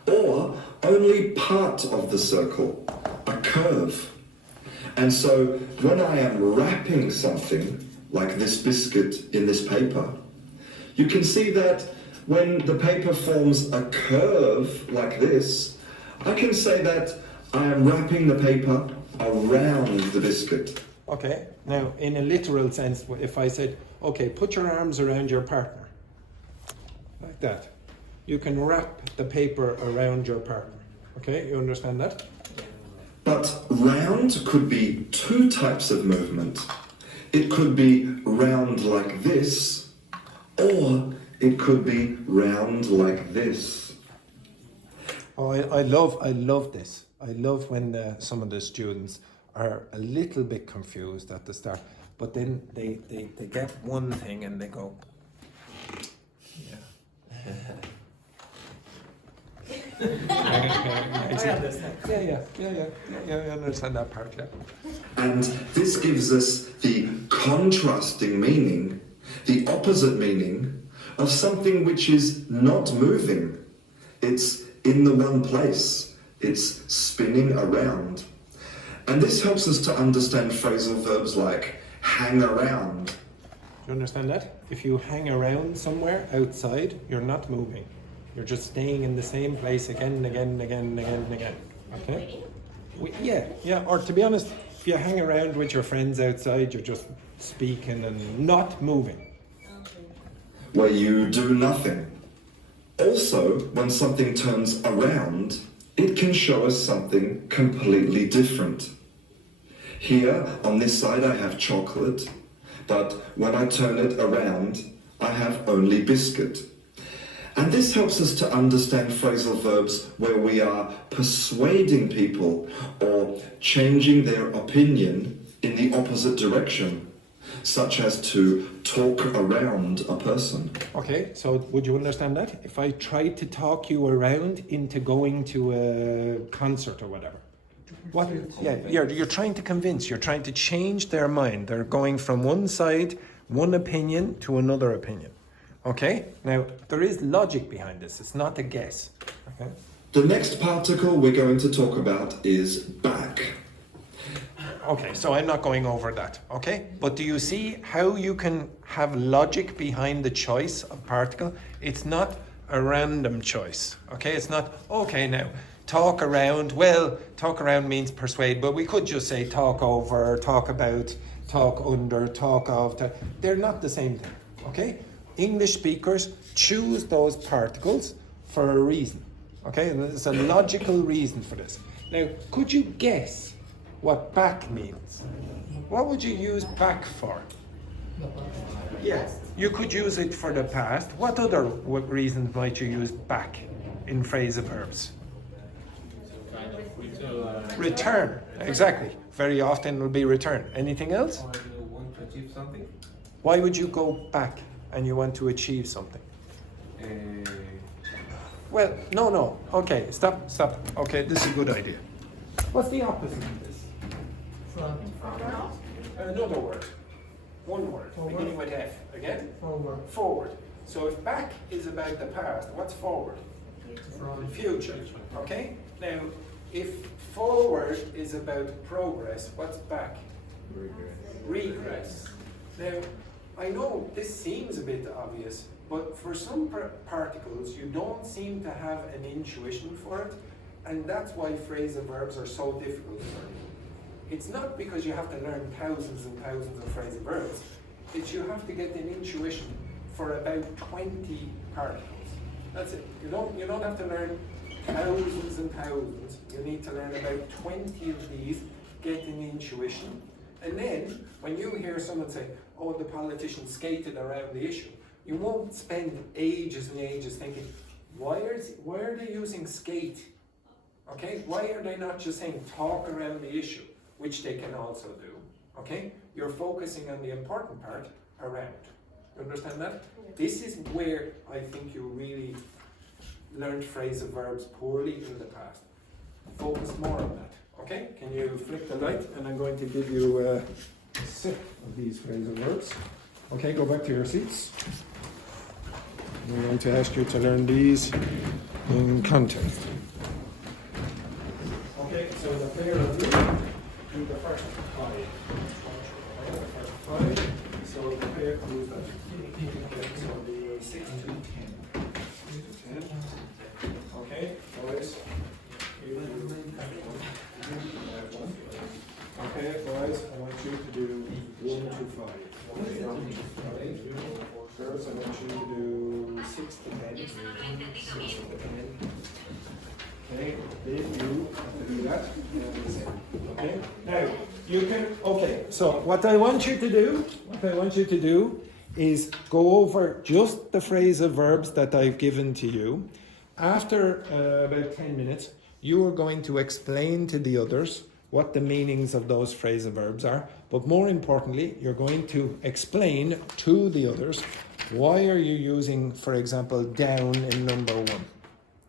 or only part of the circle, a curve. And so, when I am wrapping something, like this biscuit in this paper, you can see that when the paper forms a curve like this, I can say that I am wrapping the paper around the biscuit. Okay, now in a literal sense, if I said, okay, put your arms around your partner, like that, you can wrap the paper around your partner. Okay, you understand that? But round could be two types of movement. It could be round like this, or it could be round like this. Oh, I love this. I love when some of the students are a little bit confused at the start, but then they get one thing and they go, yeah. I understand. Yeah, I understand that part, yeah. And this gives us the contrasting meaning, the opposite meaning of something which is not moving. It's in the one place. It's spinning around. And this helps us to understand phrasal verbs like hang around. Do you understand that? If you hang around somewhere outside, you're not moving. You're just staying in the same place again and again and again and again and again. Okay? Yeah. Or to be honest, if you hang around with your friends outside, you're just speaking and not moving. Where you do nothing. Also, when something turns around, it can show us something completely different. Here, on this side, I have chocolate, but when I turn it around, I have only biscuit. And this helps us to understand phrasal verbs where we are persuading people or changing their opinion in the opposite direction, such as to talk around a person. Okay, so would you understand that? If I tried to talk you around into going to a concert or whatever. What? Yeah, you're trying to convince, you're trying to change their mind. They're going from one side, one opinion, to another opinion. Okay? Now, there is logic behind this. It's not a guess. Okay? The next particle we're going to talk about is back. Okay, so I'm not going over that, okay? But do you see how you can have logic behind the choice of particle? It's not a random choice, okay? It's not, okay, now, talk around. Well, talk around means persuade, but we could just say talk over, talk about, talk under, talk of. They're not the same thing, okay? English speakers choose those particles for a reason, okay? And there's a logical reason for this. Now, could you guess what back means? What would you use back for? Yeah, you could use it for the past. What other reasons might you use back in phrasal verbs? Return, exactly. Very often it will be return. Anything else? Or you want to achieve something? Why would you go back and you want to achieve something? Well, no. Okay, stop. Okay, this is a good idea. What's the opposite of this? Another word. One word, beginning with F. Again? Forward. So if back is about the past, what's forward? Future. Okay? Now, if forward is about progress, what's back? Regress. Now, I know this seems a bit obvious, but for some particles, you don't seem to have an intuition for it, and that's why phrasal verbs are so difficult to learn. It's not because you have to learn thousands and thousands of phrasal verbs, it's you have to get an intuition for about 20 particles. That's it. You don't have to learn thousands and thousands. You need to learn about 20 of these, get an intuition. And then, when you hear someone say, oh, the politician skated around the issue, you won't spend ages and ages thinking, why are they using skate? Okay, why are they not just saying talk around the issue, which they can also do? Okay, you're focusing on the important part, around. You understand that? This is where I think you really learned phrasal verbs poorly in the past. Focus more on that. Okay, can you flick the light? And I'm going to give you a sip of these phrasal verbs. Okay, go back to your seats. I'm going to ask you to learn these in context. Okay, so the pair of you do the first 5. So the pair moves that. Okay, so the 6 to 10. 6 to 10. Okay, boys. because I want you to do 6 to 10. 6 to 10. Okay, Dave, you have to do that. Okay, now you can. Okay, so what I want you to do, is go over just the phrasal verbs that I've given to you. After about 10 minutes, you are going to explain to the others what the meanings of those phrasal verbs are. But more importantly, you're going to explain to the others why are you using, for example, down in number 1.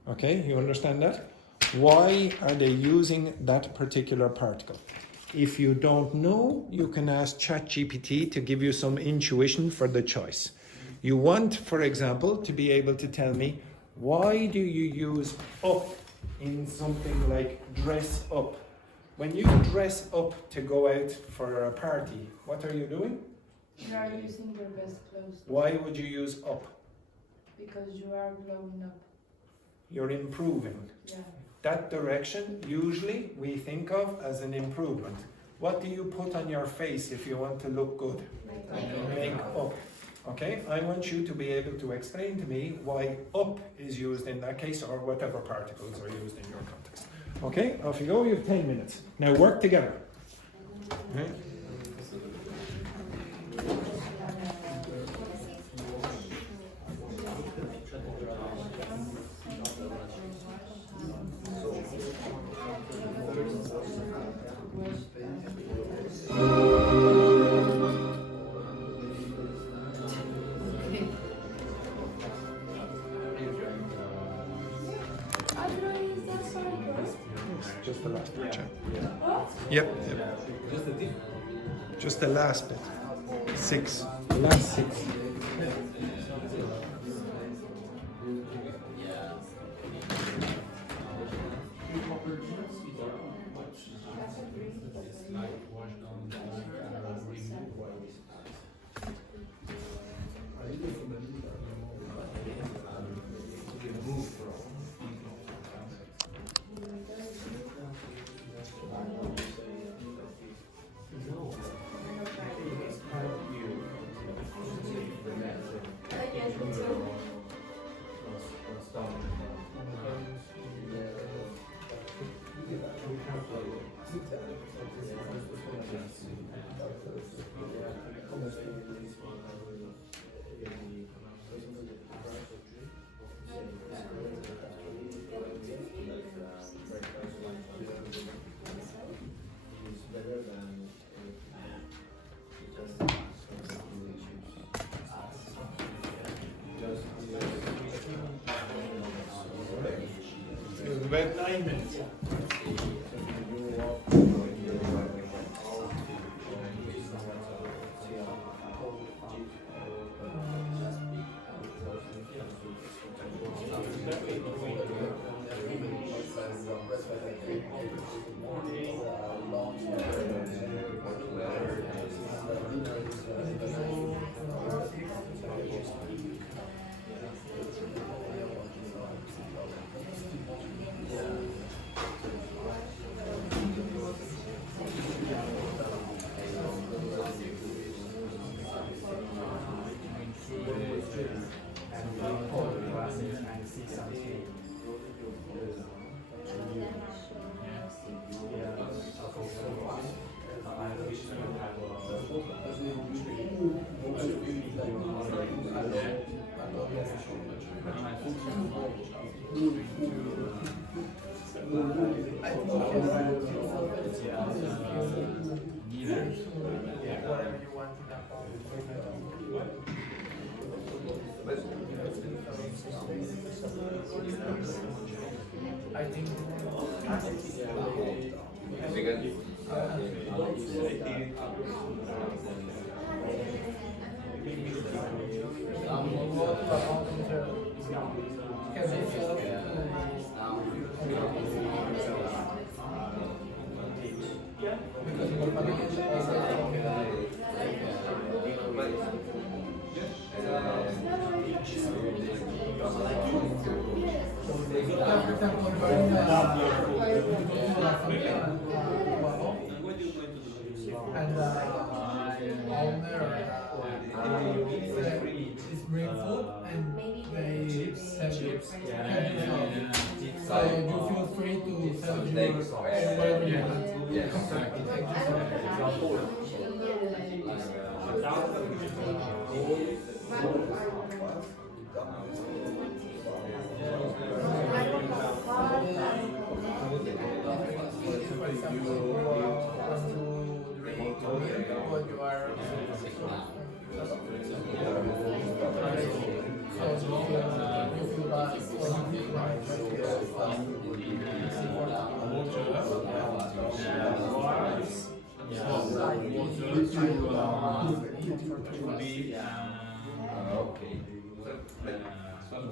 Okay, you understand that? Why are they using that particular particle? If you don't know, you can ask ChatGPT to give you some intuition for the choice. You want, for example, to be able to tell me, why do you use up in something like dress up? When you dress up to go out for a party, what are you doing? You are using your best clothes. Why would you use up? Because you are glowing up. You're improving. Yeah. That direction, usually, we think of as an improvement. What do you put on your face if you want to look good? Make up. Okay, I want you to be able to explain to me why up is used in that case, or whatever particles are used in your context. Okay, off you go, you have 10 minutes. Now work together. Okay. Just the last bit, Yep. Just the last bit. 6. The last 6. About 9 minutes. And owner is bringing So you feel free to send your whatever you want.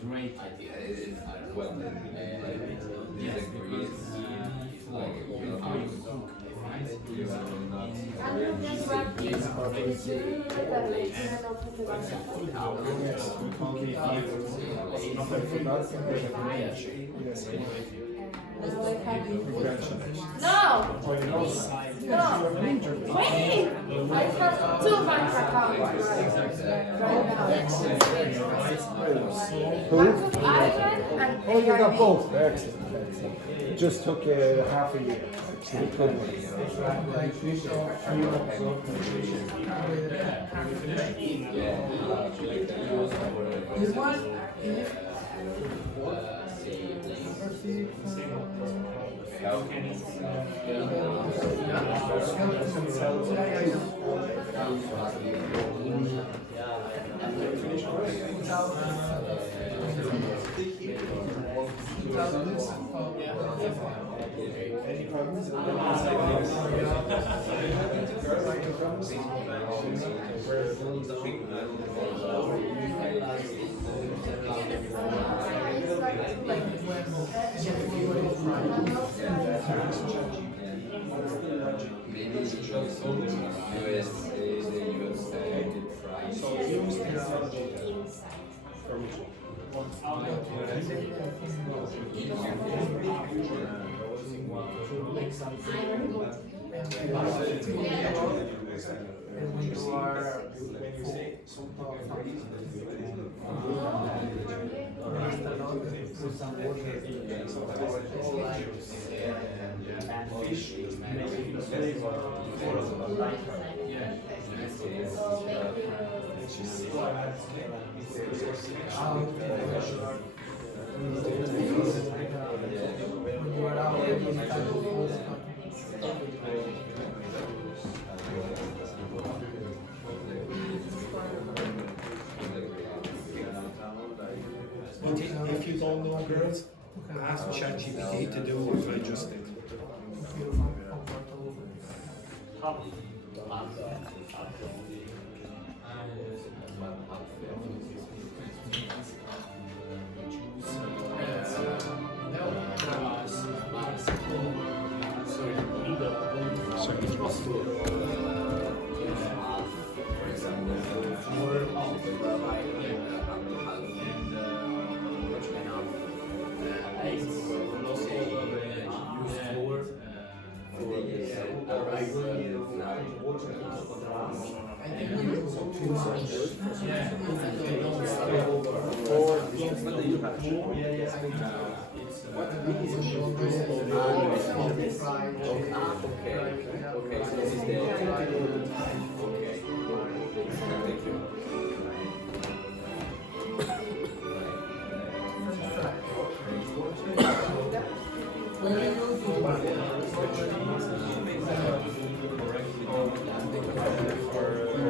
Great idea. Well, No! No! Wait! I have 2 bank accounts right now. One to Ireland and Oh, you got AIB. both. Excellent. It just took half a year. Good one. This one? Maybe it's just USA, they use But if you don't know, girls, ask ChatGPT to do what I just did.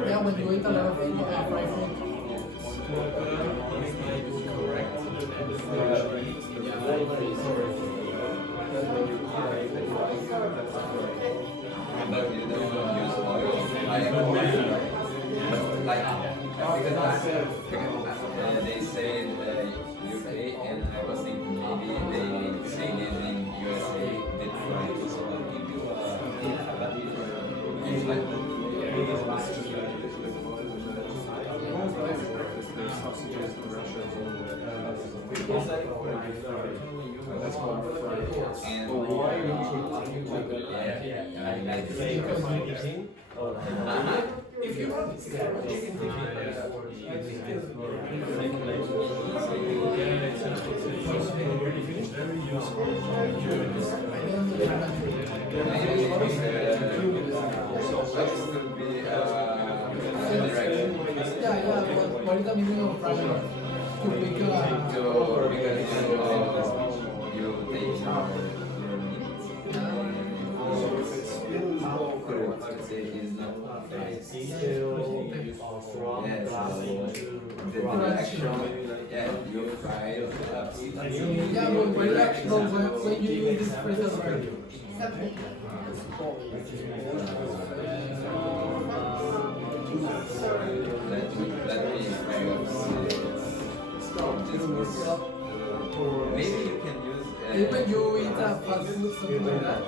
Yeah, when you eat a lot of fried food. They say UK, and I was thinking maybe they say it in USA, deep fried, so I'll give you If you want, could be direction. What is the meaning of fragile? To make a... You take the direction, you fry up. Yeah, but when you use this phrasal verb. Let me fry up. Maybe you can use. When you eat a fast food, something like that.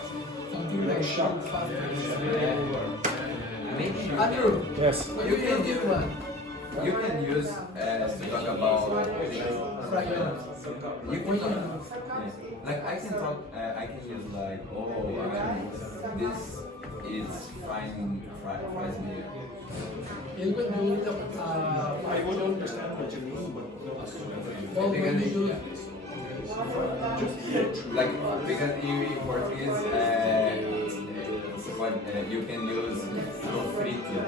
Something like sharp fast food. Andrew, Yes. when you use this one, You can use to talk about fragile. you can like I can talk I can use like this is fries meal. Is when you eat I would understand what you mean, but well, when you use Like because in Portuguese what you can use frito.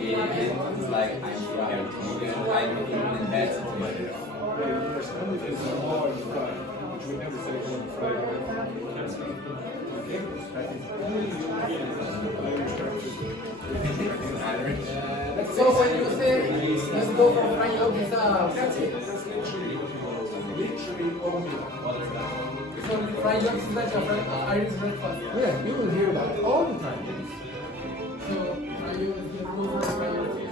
It's like I'm fried. I'm in that situation. I understand if it's all fried, which would never say one fried or can't speak. Okay? I understand. so when you say let's go for fragile, it's That's it. That's literally only. so fragile is like a Irish breakfast. Yeah, you will hear that all the time. So fragile is let's go for fragile.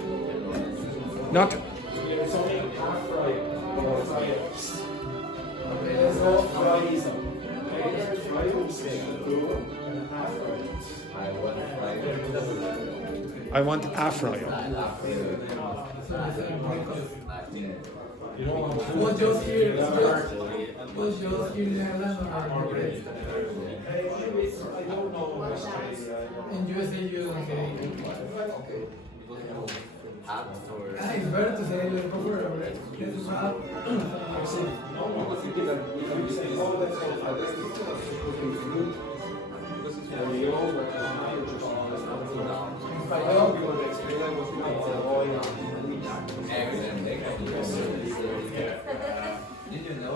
Not. It's only half fried or fries. Okay, It's let's all go. fries. Okay, fried and half fried. I want fried. I want afro. You know, Was yours here? Was yours here in Ireland or Greece? I don't know. In USA, you don't say anything. It's better to say let's go for a let's have. Did you know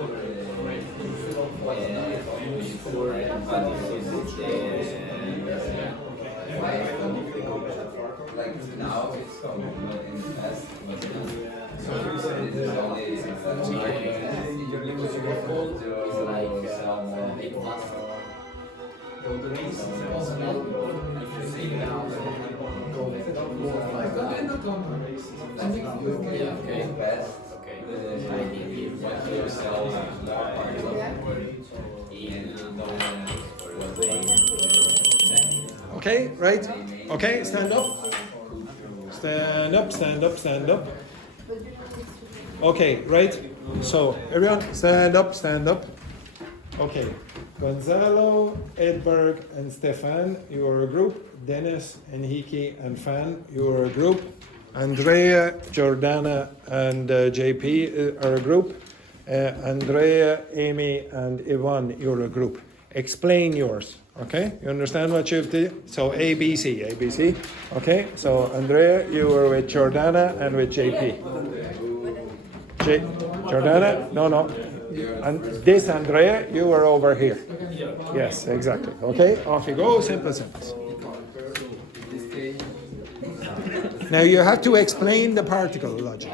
like now it's common, but in the past it was not. So this is only Okay, right? Okay, stand up. Stand up, stand up, stand up. Okay, right? So, everyone, stand up, stand up. Okay. Gonzalo, Edberg, and Stefan, you are a group. Dennis, Enrique, and Fan, you are a group. Andrea, Jordana, and JP are a group. Andrea, Amy, and Yvonne, you're a group. Explain yours, okay? You understand what you've did? So ABC, ABC. Okay, so Andrea, you were with Jordana and with JP. Jordana? No. And this Andrea, you were over here. Yes, exactly. Okay, off you go, simple sentence. Now you have to explain the particle logic.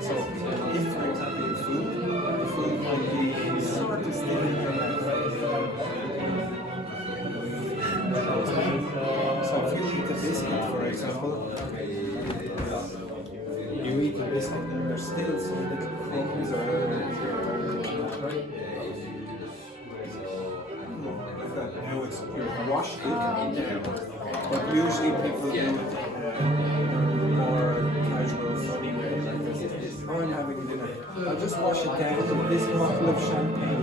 So, if for example the food might be sort of still wash it, but usually people do it in a more casual, funny way like this. Oh, I'm having dinner. I'll just wash it down with this bottle of champagne.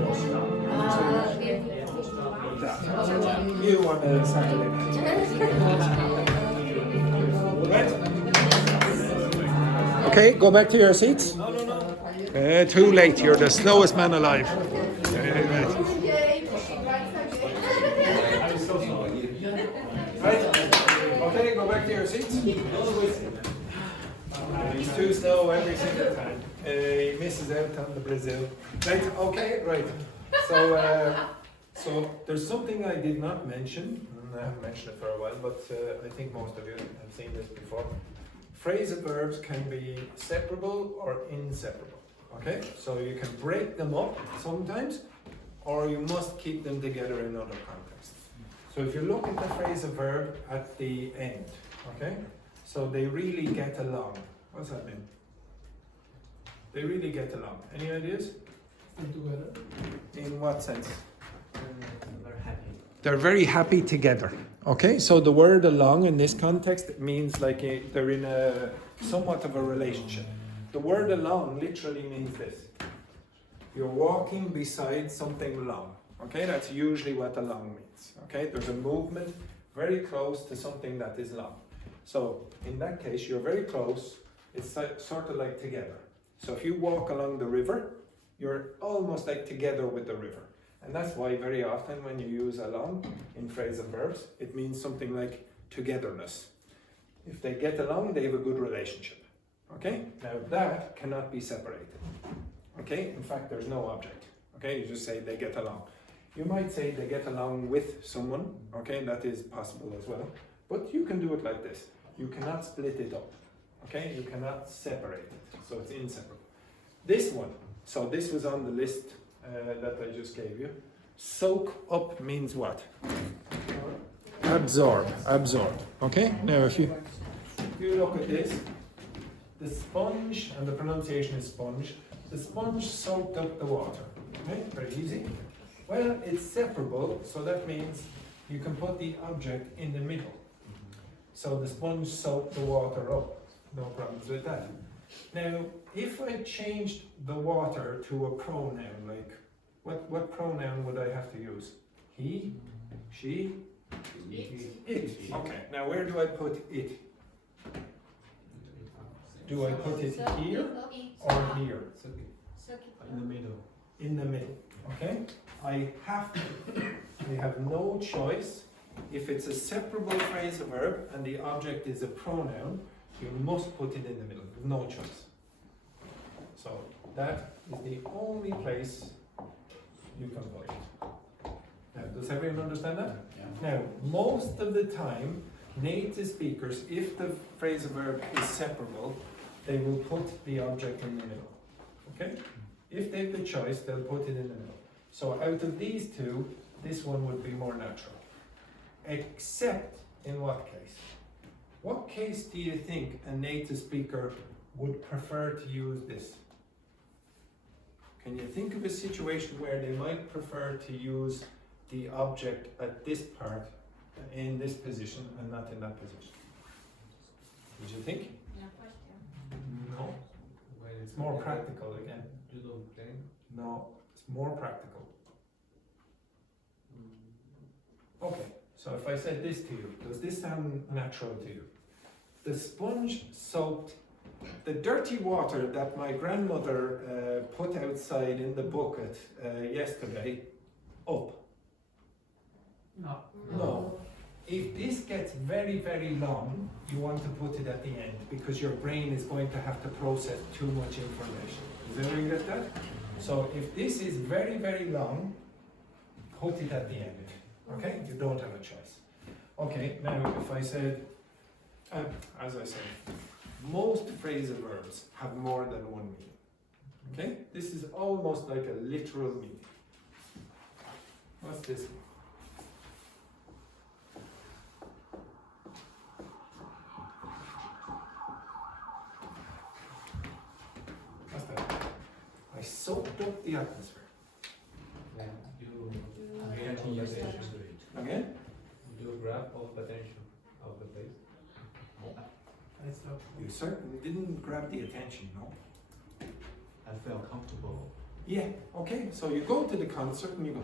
You on a Saturday night. Okay, go back to your seats. Too late, you're the slowest man alive. Right? Okay, go back to your seats. He's too slow every single time. He misses out on the Brazil. Right, okay, right. So there's something I did not mention, and I haven't mentioned it for a while, but I think most of you have seen this before. Phrasal verbs can be separable or inseparable. Okay, so you can break them up sometimes, or you must keep them together in other contexts. So if you look at the phrasal verb at the end, okay, so they really get along. What's that mean? They really get along. Any ideas? Together. In what sense? They're happy. They're very happy together. Okay, so the word along in this context means like they're in a somewhat of a relationship. The word along literally means this. You're walking beside something long. Okay, that's usually what along means. Okay, there's a movement very close to something that is long. So in that case, you're very close. It's sort of like together. So if you walk along the river, you're almost like together with the river. And that's why very often when you use along in phrasal verbs, it means something like togetherness. If they get along, they have a good relationship. Okay? Now that cannot be separated. Okay? In fact, there's no object. Okay? You just say they get along. You might say they get along with someone. Okay? That is possible as well. But you can do it like this. You cannot split it up. Okay? You cannot separate it. So it's inseparable. This one. So this was on the list that I just gave you. Soak up means what? Absorb. Absorb. Okay? Now if you look at this, the sponge, and the pronunciation is sponge, the sponge soaked up the water. Okay? Very easy. Well, it's separable, so that means you can put the object in the middle. So the sponge soaked the water up. No problems with that. Now, if I changed the water to a pronoun, like, what pronoun would I have to use? He? She? It. Okay, now where do I put it? Do I put it here or here? In the middle. In the middle, okay? I have no choice. If it's a separable phrasal verb and the object is a pronoun, you must put it in the middle. There's no choice. So that is the only place you can put it. Now, does everyone understand that? Yeah. Now, most of the time, native speakers, if the phrasal verb is separable, they will put the object in the middle. Okay? If they have the choice, they'll put it in the middle. So out of these two, this one would be more natural. Except in what case? What case do you think a native speaker would prefer to use this? Can you think of a situation where they might prefer to use the object at this part in this position and not in that position? Did you think? No. It's more practical again. No, it's more practical. Okay, so if I said this to you, does this sound natural to you? The sponge soaked the dirty water that my grandmother put outside in the bucket yesterday up. No. No. If this gets very, very long, you want to put it at the end because your brain is going to have to process too much information. Does everyone get that? So if this is very, very long, put it at the end. Okay? You don't have a choice. Okay, now if I said, as I said, most phrasal verbs have more than one meaning. Okay? This is almost like a literal meaning. What's this? What's that? I soaked up the atmosphere. Again? grab of attention of the place. You certainly didn't grab the attention, no? I felt comfortable. Yeah, okay, so you go to the concert and you go,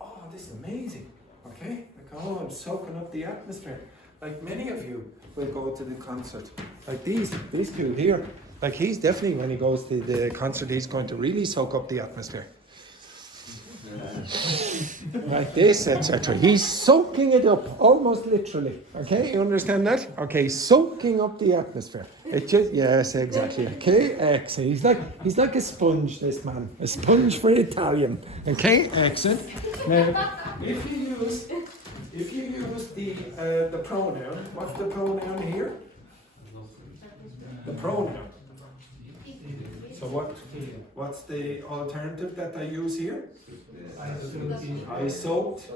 oh, this is amazing, okay? Like, oh, I'm soaking up the atmosphere. Like many of you will go to the concert. Like these two here. Like he's definitely, when he goes to the concert, he's going to really soak up the atmosphere. Like this, etc. He's soaking it up, almost literally. Okay, you understand that? Okay, soaking up the atmosphere. It just, yes, exactly. Okay, excellent. He's like a sponge, this man. A sponge for Italian. Okay, excellent. Now, if you use the pronoun, what's the pronoun here? The pronoun. So what's the alternative that I use here? I soaked.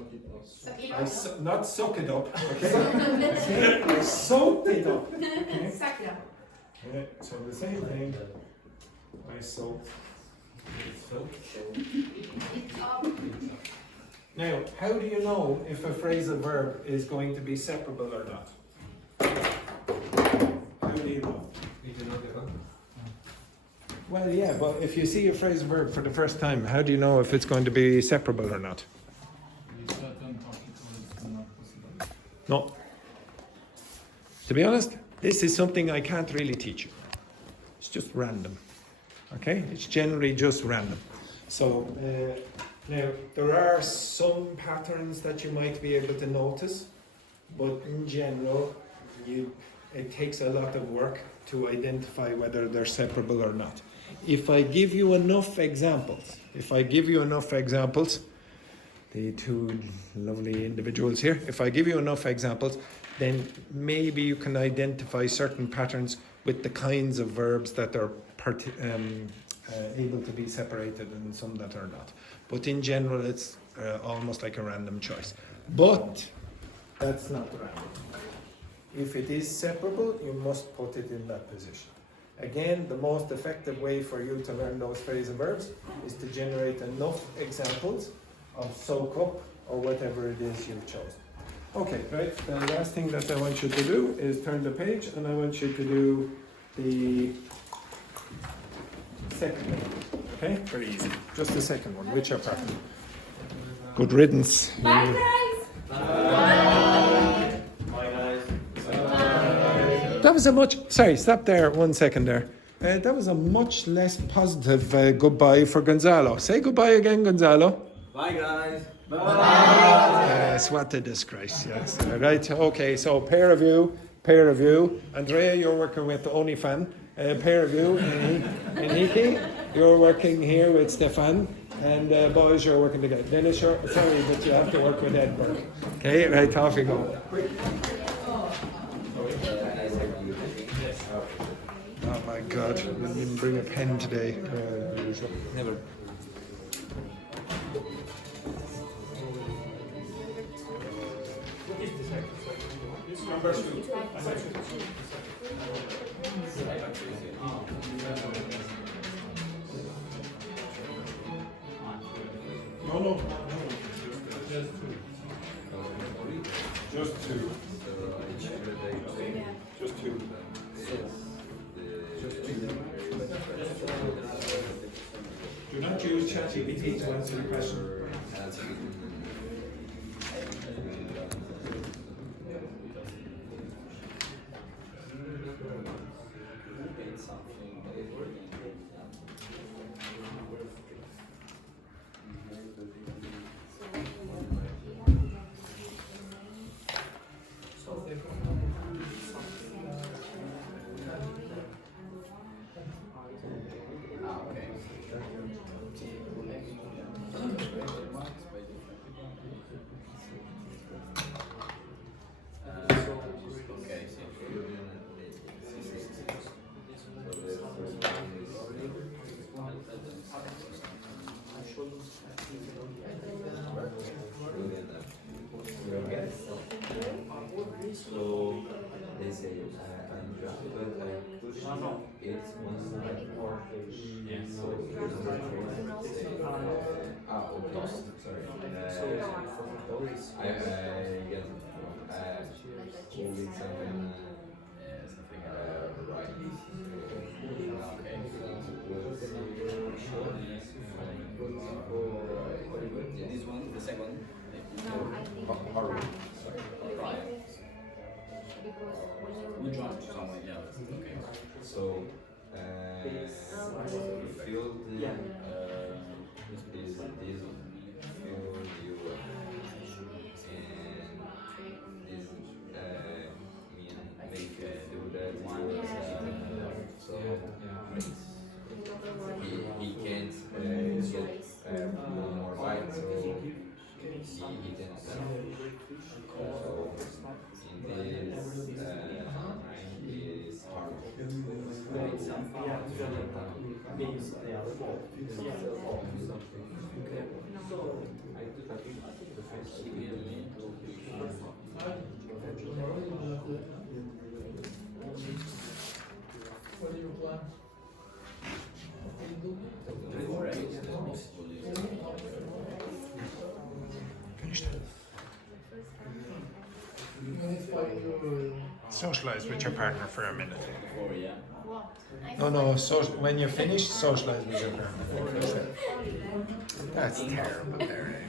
Not suck it up. Okay. I soaked it up. Okay. Yeah, so the same thing. I soaked. Now, how do you know if a phrasal verb is going to be separable or not? How do you know? Well, yeah, but if you see a phrasal verb for the first time, how do you know if it's going to be separable or not? No. To be honest, this is something I can't really teach you. It's just random. Okay? It's generally just random. So, now, there are some patterns that you might be able to notice, but in general, it takes a lot of work to identify whether they're separable or not. If I give you enough examples, the two lovely individuals here, if I give you enough examples, then maybe you can identify certain patterns with the kinds of verbs that are able to be separated and some that are not. But in general, it's almost like a random choice. But that's not random. If it is separable, you must put it in that position. Again, the most effective way for you to learn those phrasal verbs is to generate enough examples of soak up or whatever it is you've chosen. Okay, right, the last thing that I want you to do is turn the page and I want you to do the second one. Okay, very easy. Just the second one, which are practical. Good riddance. Bye, guys. Bye. That was a much, sorry, stop there 1 second there. That was a much less positive goodbye for Gonzalo. Say goodbye again, Gonzalo. Bye guys. Bye. Yes, what a disgrace, yes. Right, okay, so pair of you. Andrea, you're working with the OnlyFan. Pair of you, Enrique, you're working here with Stefan. And boys, you're working together. Dennis, sorry, but you have to work with Edward. Okay, right, off you go. Oh my God, I didn't even bring a pen today. Never. Number 2. No. Just two. Do not use ChatGPT to answer the question. So they say I'm drunk, but I push it's one like more. So say okay. Sorry. I get who did something right. This one, the second. No, I think because when Which you one? Someone, yeah. Okay. So field is this field you and this mean make do that one so he can't get one more bite so he can so in this is hard. What do you plan? Finished. You Socialize with your partner for a minute. Four, yeah. No. When you're finished, socialize with your partner. That's terrible there.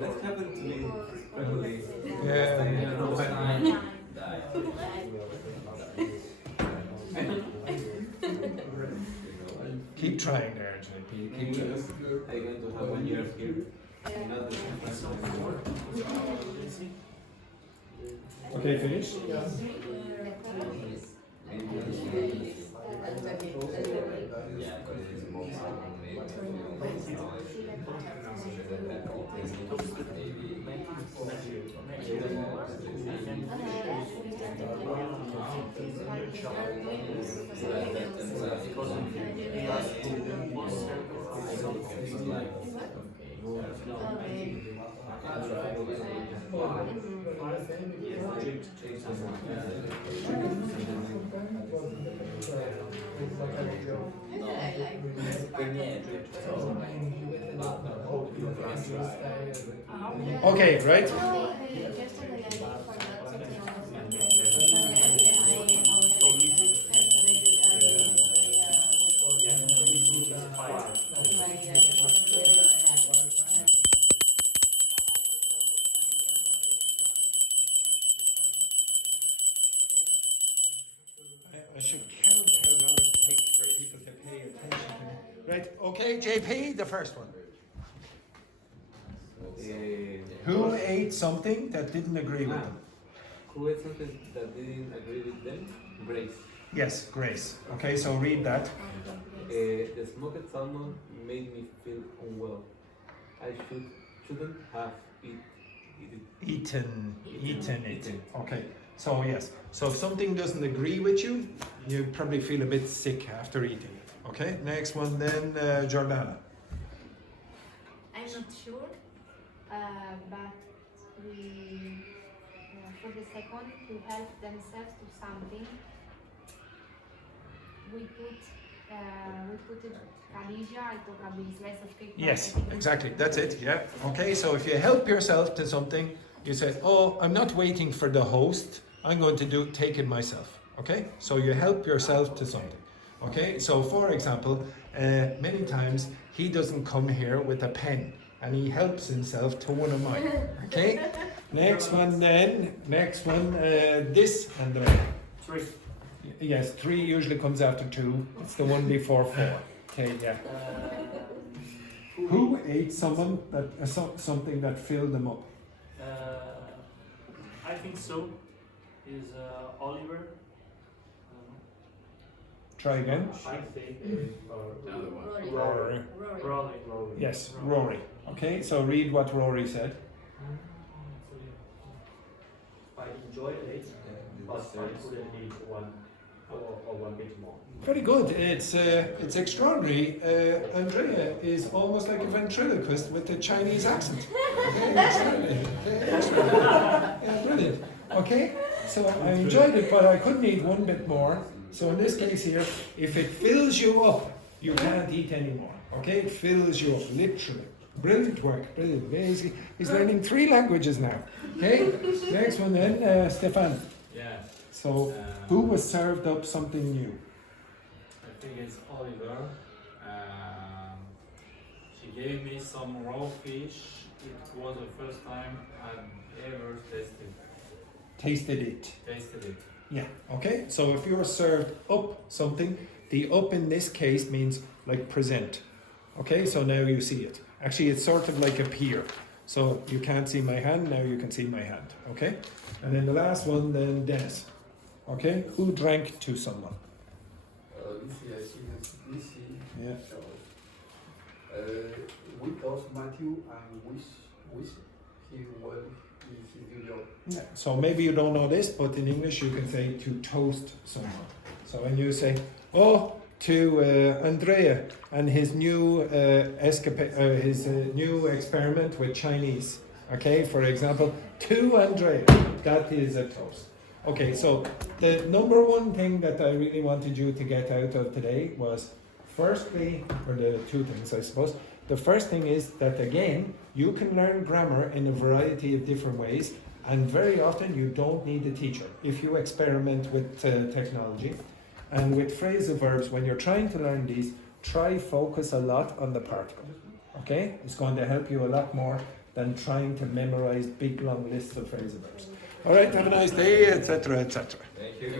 That happened to me frequently. Yeah. Keep trying there, JP. Keep trying. I'm going to have 1 year here. Not the Okay, finish. Okay, right? I should count how long it takes for people to pay attention to me. Right, okay, JP, the first one. Who ate something that didn't agree with them? Who ate something that didn't agree with them? Grace. Yes, Grace. Okay, so read that. The smoked salmon made me feel unwell. I shouldn't have Eaten it. Okay, so yes. So if something doesn't agree with you, you probably feel a bit sick after eating it. Okay, next one then, Jordana. I'm not sure, but we, for the second, to help themselves to something, we put it Khadija, I took a big slice of cake. Yes, exactly. That's it. Yeah. Okay. So if you help yourself to something, you say, "Oh, I'm not waiting for the host. I'm going to take it myself." Okay. So you help yourself to something. Okay. So for example, many times he doesn't come here with a pen, and he helps himself to one of mine. Okay. Next one then. Next one. This and the. 3. Yes, 3 usually comes after 2. It's the one before 4. Okay, yeah. Who ate something that filled them up? I think so. Is Oliver? Try again. I think. Another one. Rory. Rory. Yes, Rory. Okay, so read what Rory said. I enjoyed it, but I couldn't eat one or one bit more. Very good. It's extraordinary. Andrea is almost like a ventriloquist with a Chinese accent. Okay, extraordinary. Yeah, brilliant. Okay, so I enjoyed it, but I couldn't eat one bit more. So in this case here, if it fills you up, you can't eat anymore. Okay, it fills you up, literally. Brilliant work, brilliant. He's learning 3 languages now. Okay, next one then, Stefan. Yeah. So, who was served up something new? I think it's Oliver. She gave me some raw fish. It was the first time I'd ever tasted it. Tasted it. Yeah, okay. So if you're served up something, the up in this case means like present. Okay, so now you see it. Actually, it's sort of like appear. So you can't see my hand, now you can see my hand. Okay? And then the last one, then Dennis. Okay? Who drank to someone? Lucy. Yeah. We told Matthew and wish he well in his new job. Yeah. So maybe you don't know this, but in English you can say to toast someone. So when you say, oh, to Andrea and his new new experiment with Chinese. Okay, for example, to Andrea, that is a toast. Okay, so the number one thing that I really wanted you to get out of today was, firstly, or the 2 things I suppose. The first thing is that again, you can learn grammar in a variety of different ways, and very often you don't need a teacher if you experiment with technology. And with phrasal verbs, when you're trying to learn these, try focus a lot on the particle. Okay? It's going to help you a lot more than trying to memorize big long lists of phrasal verbs. All right, have a nice day, etc., etc. Thank you.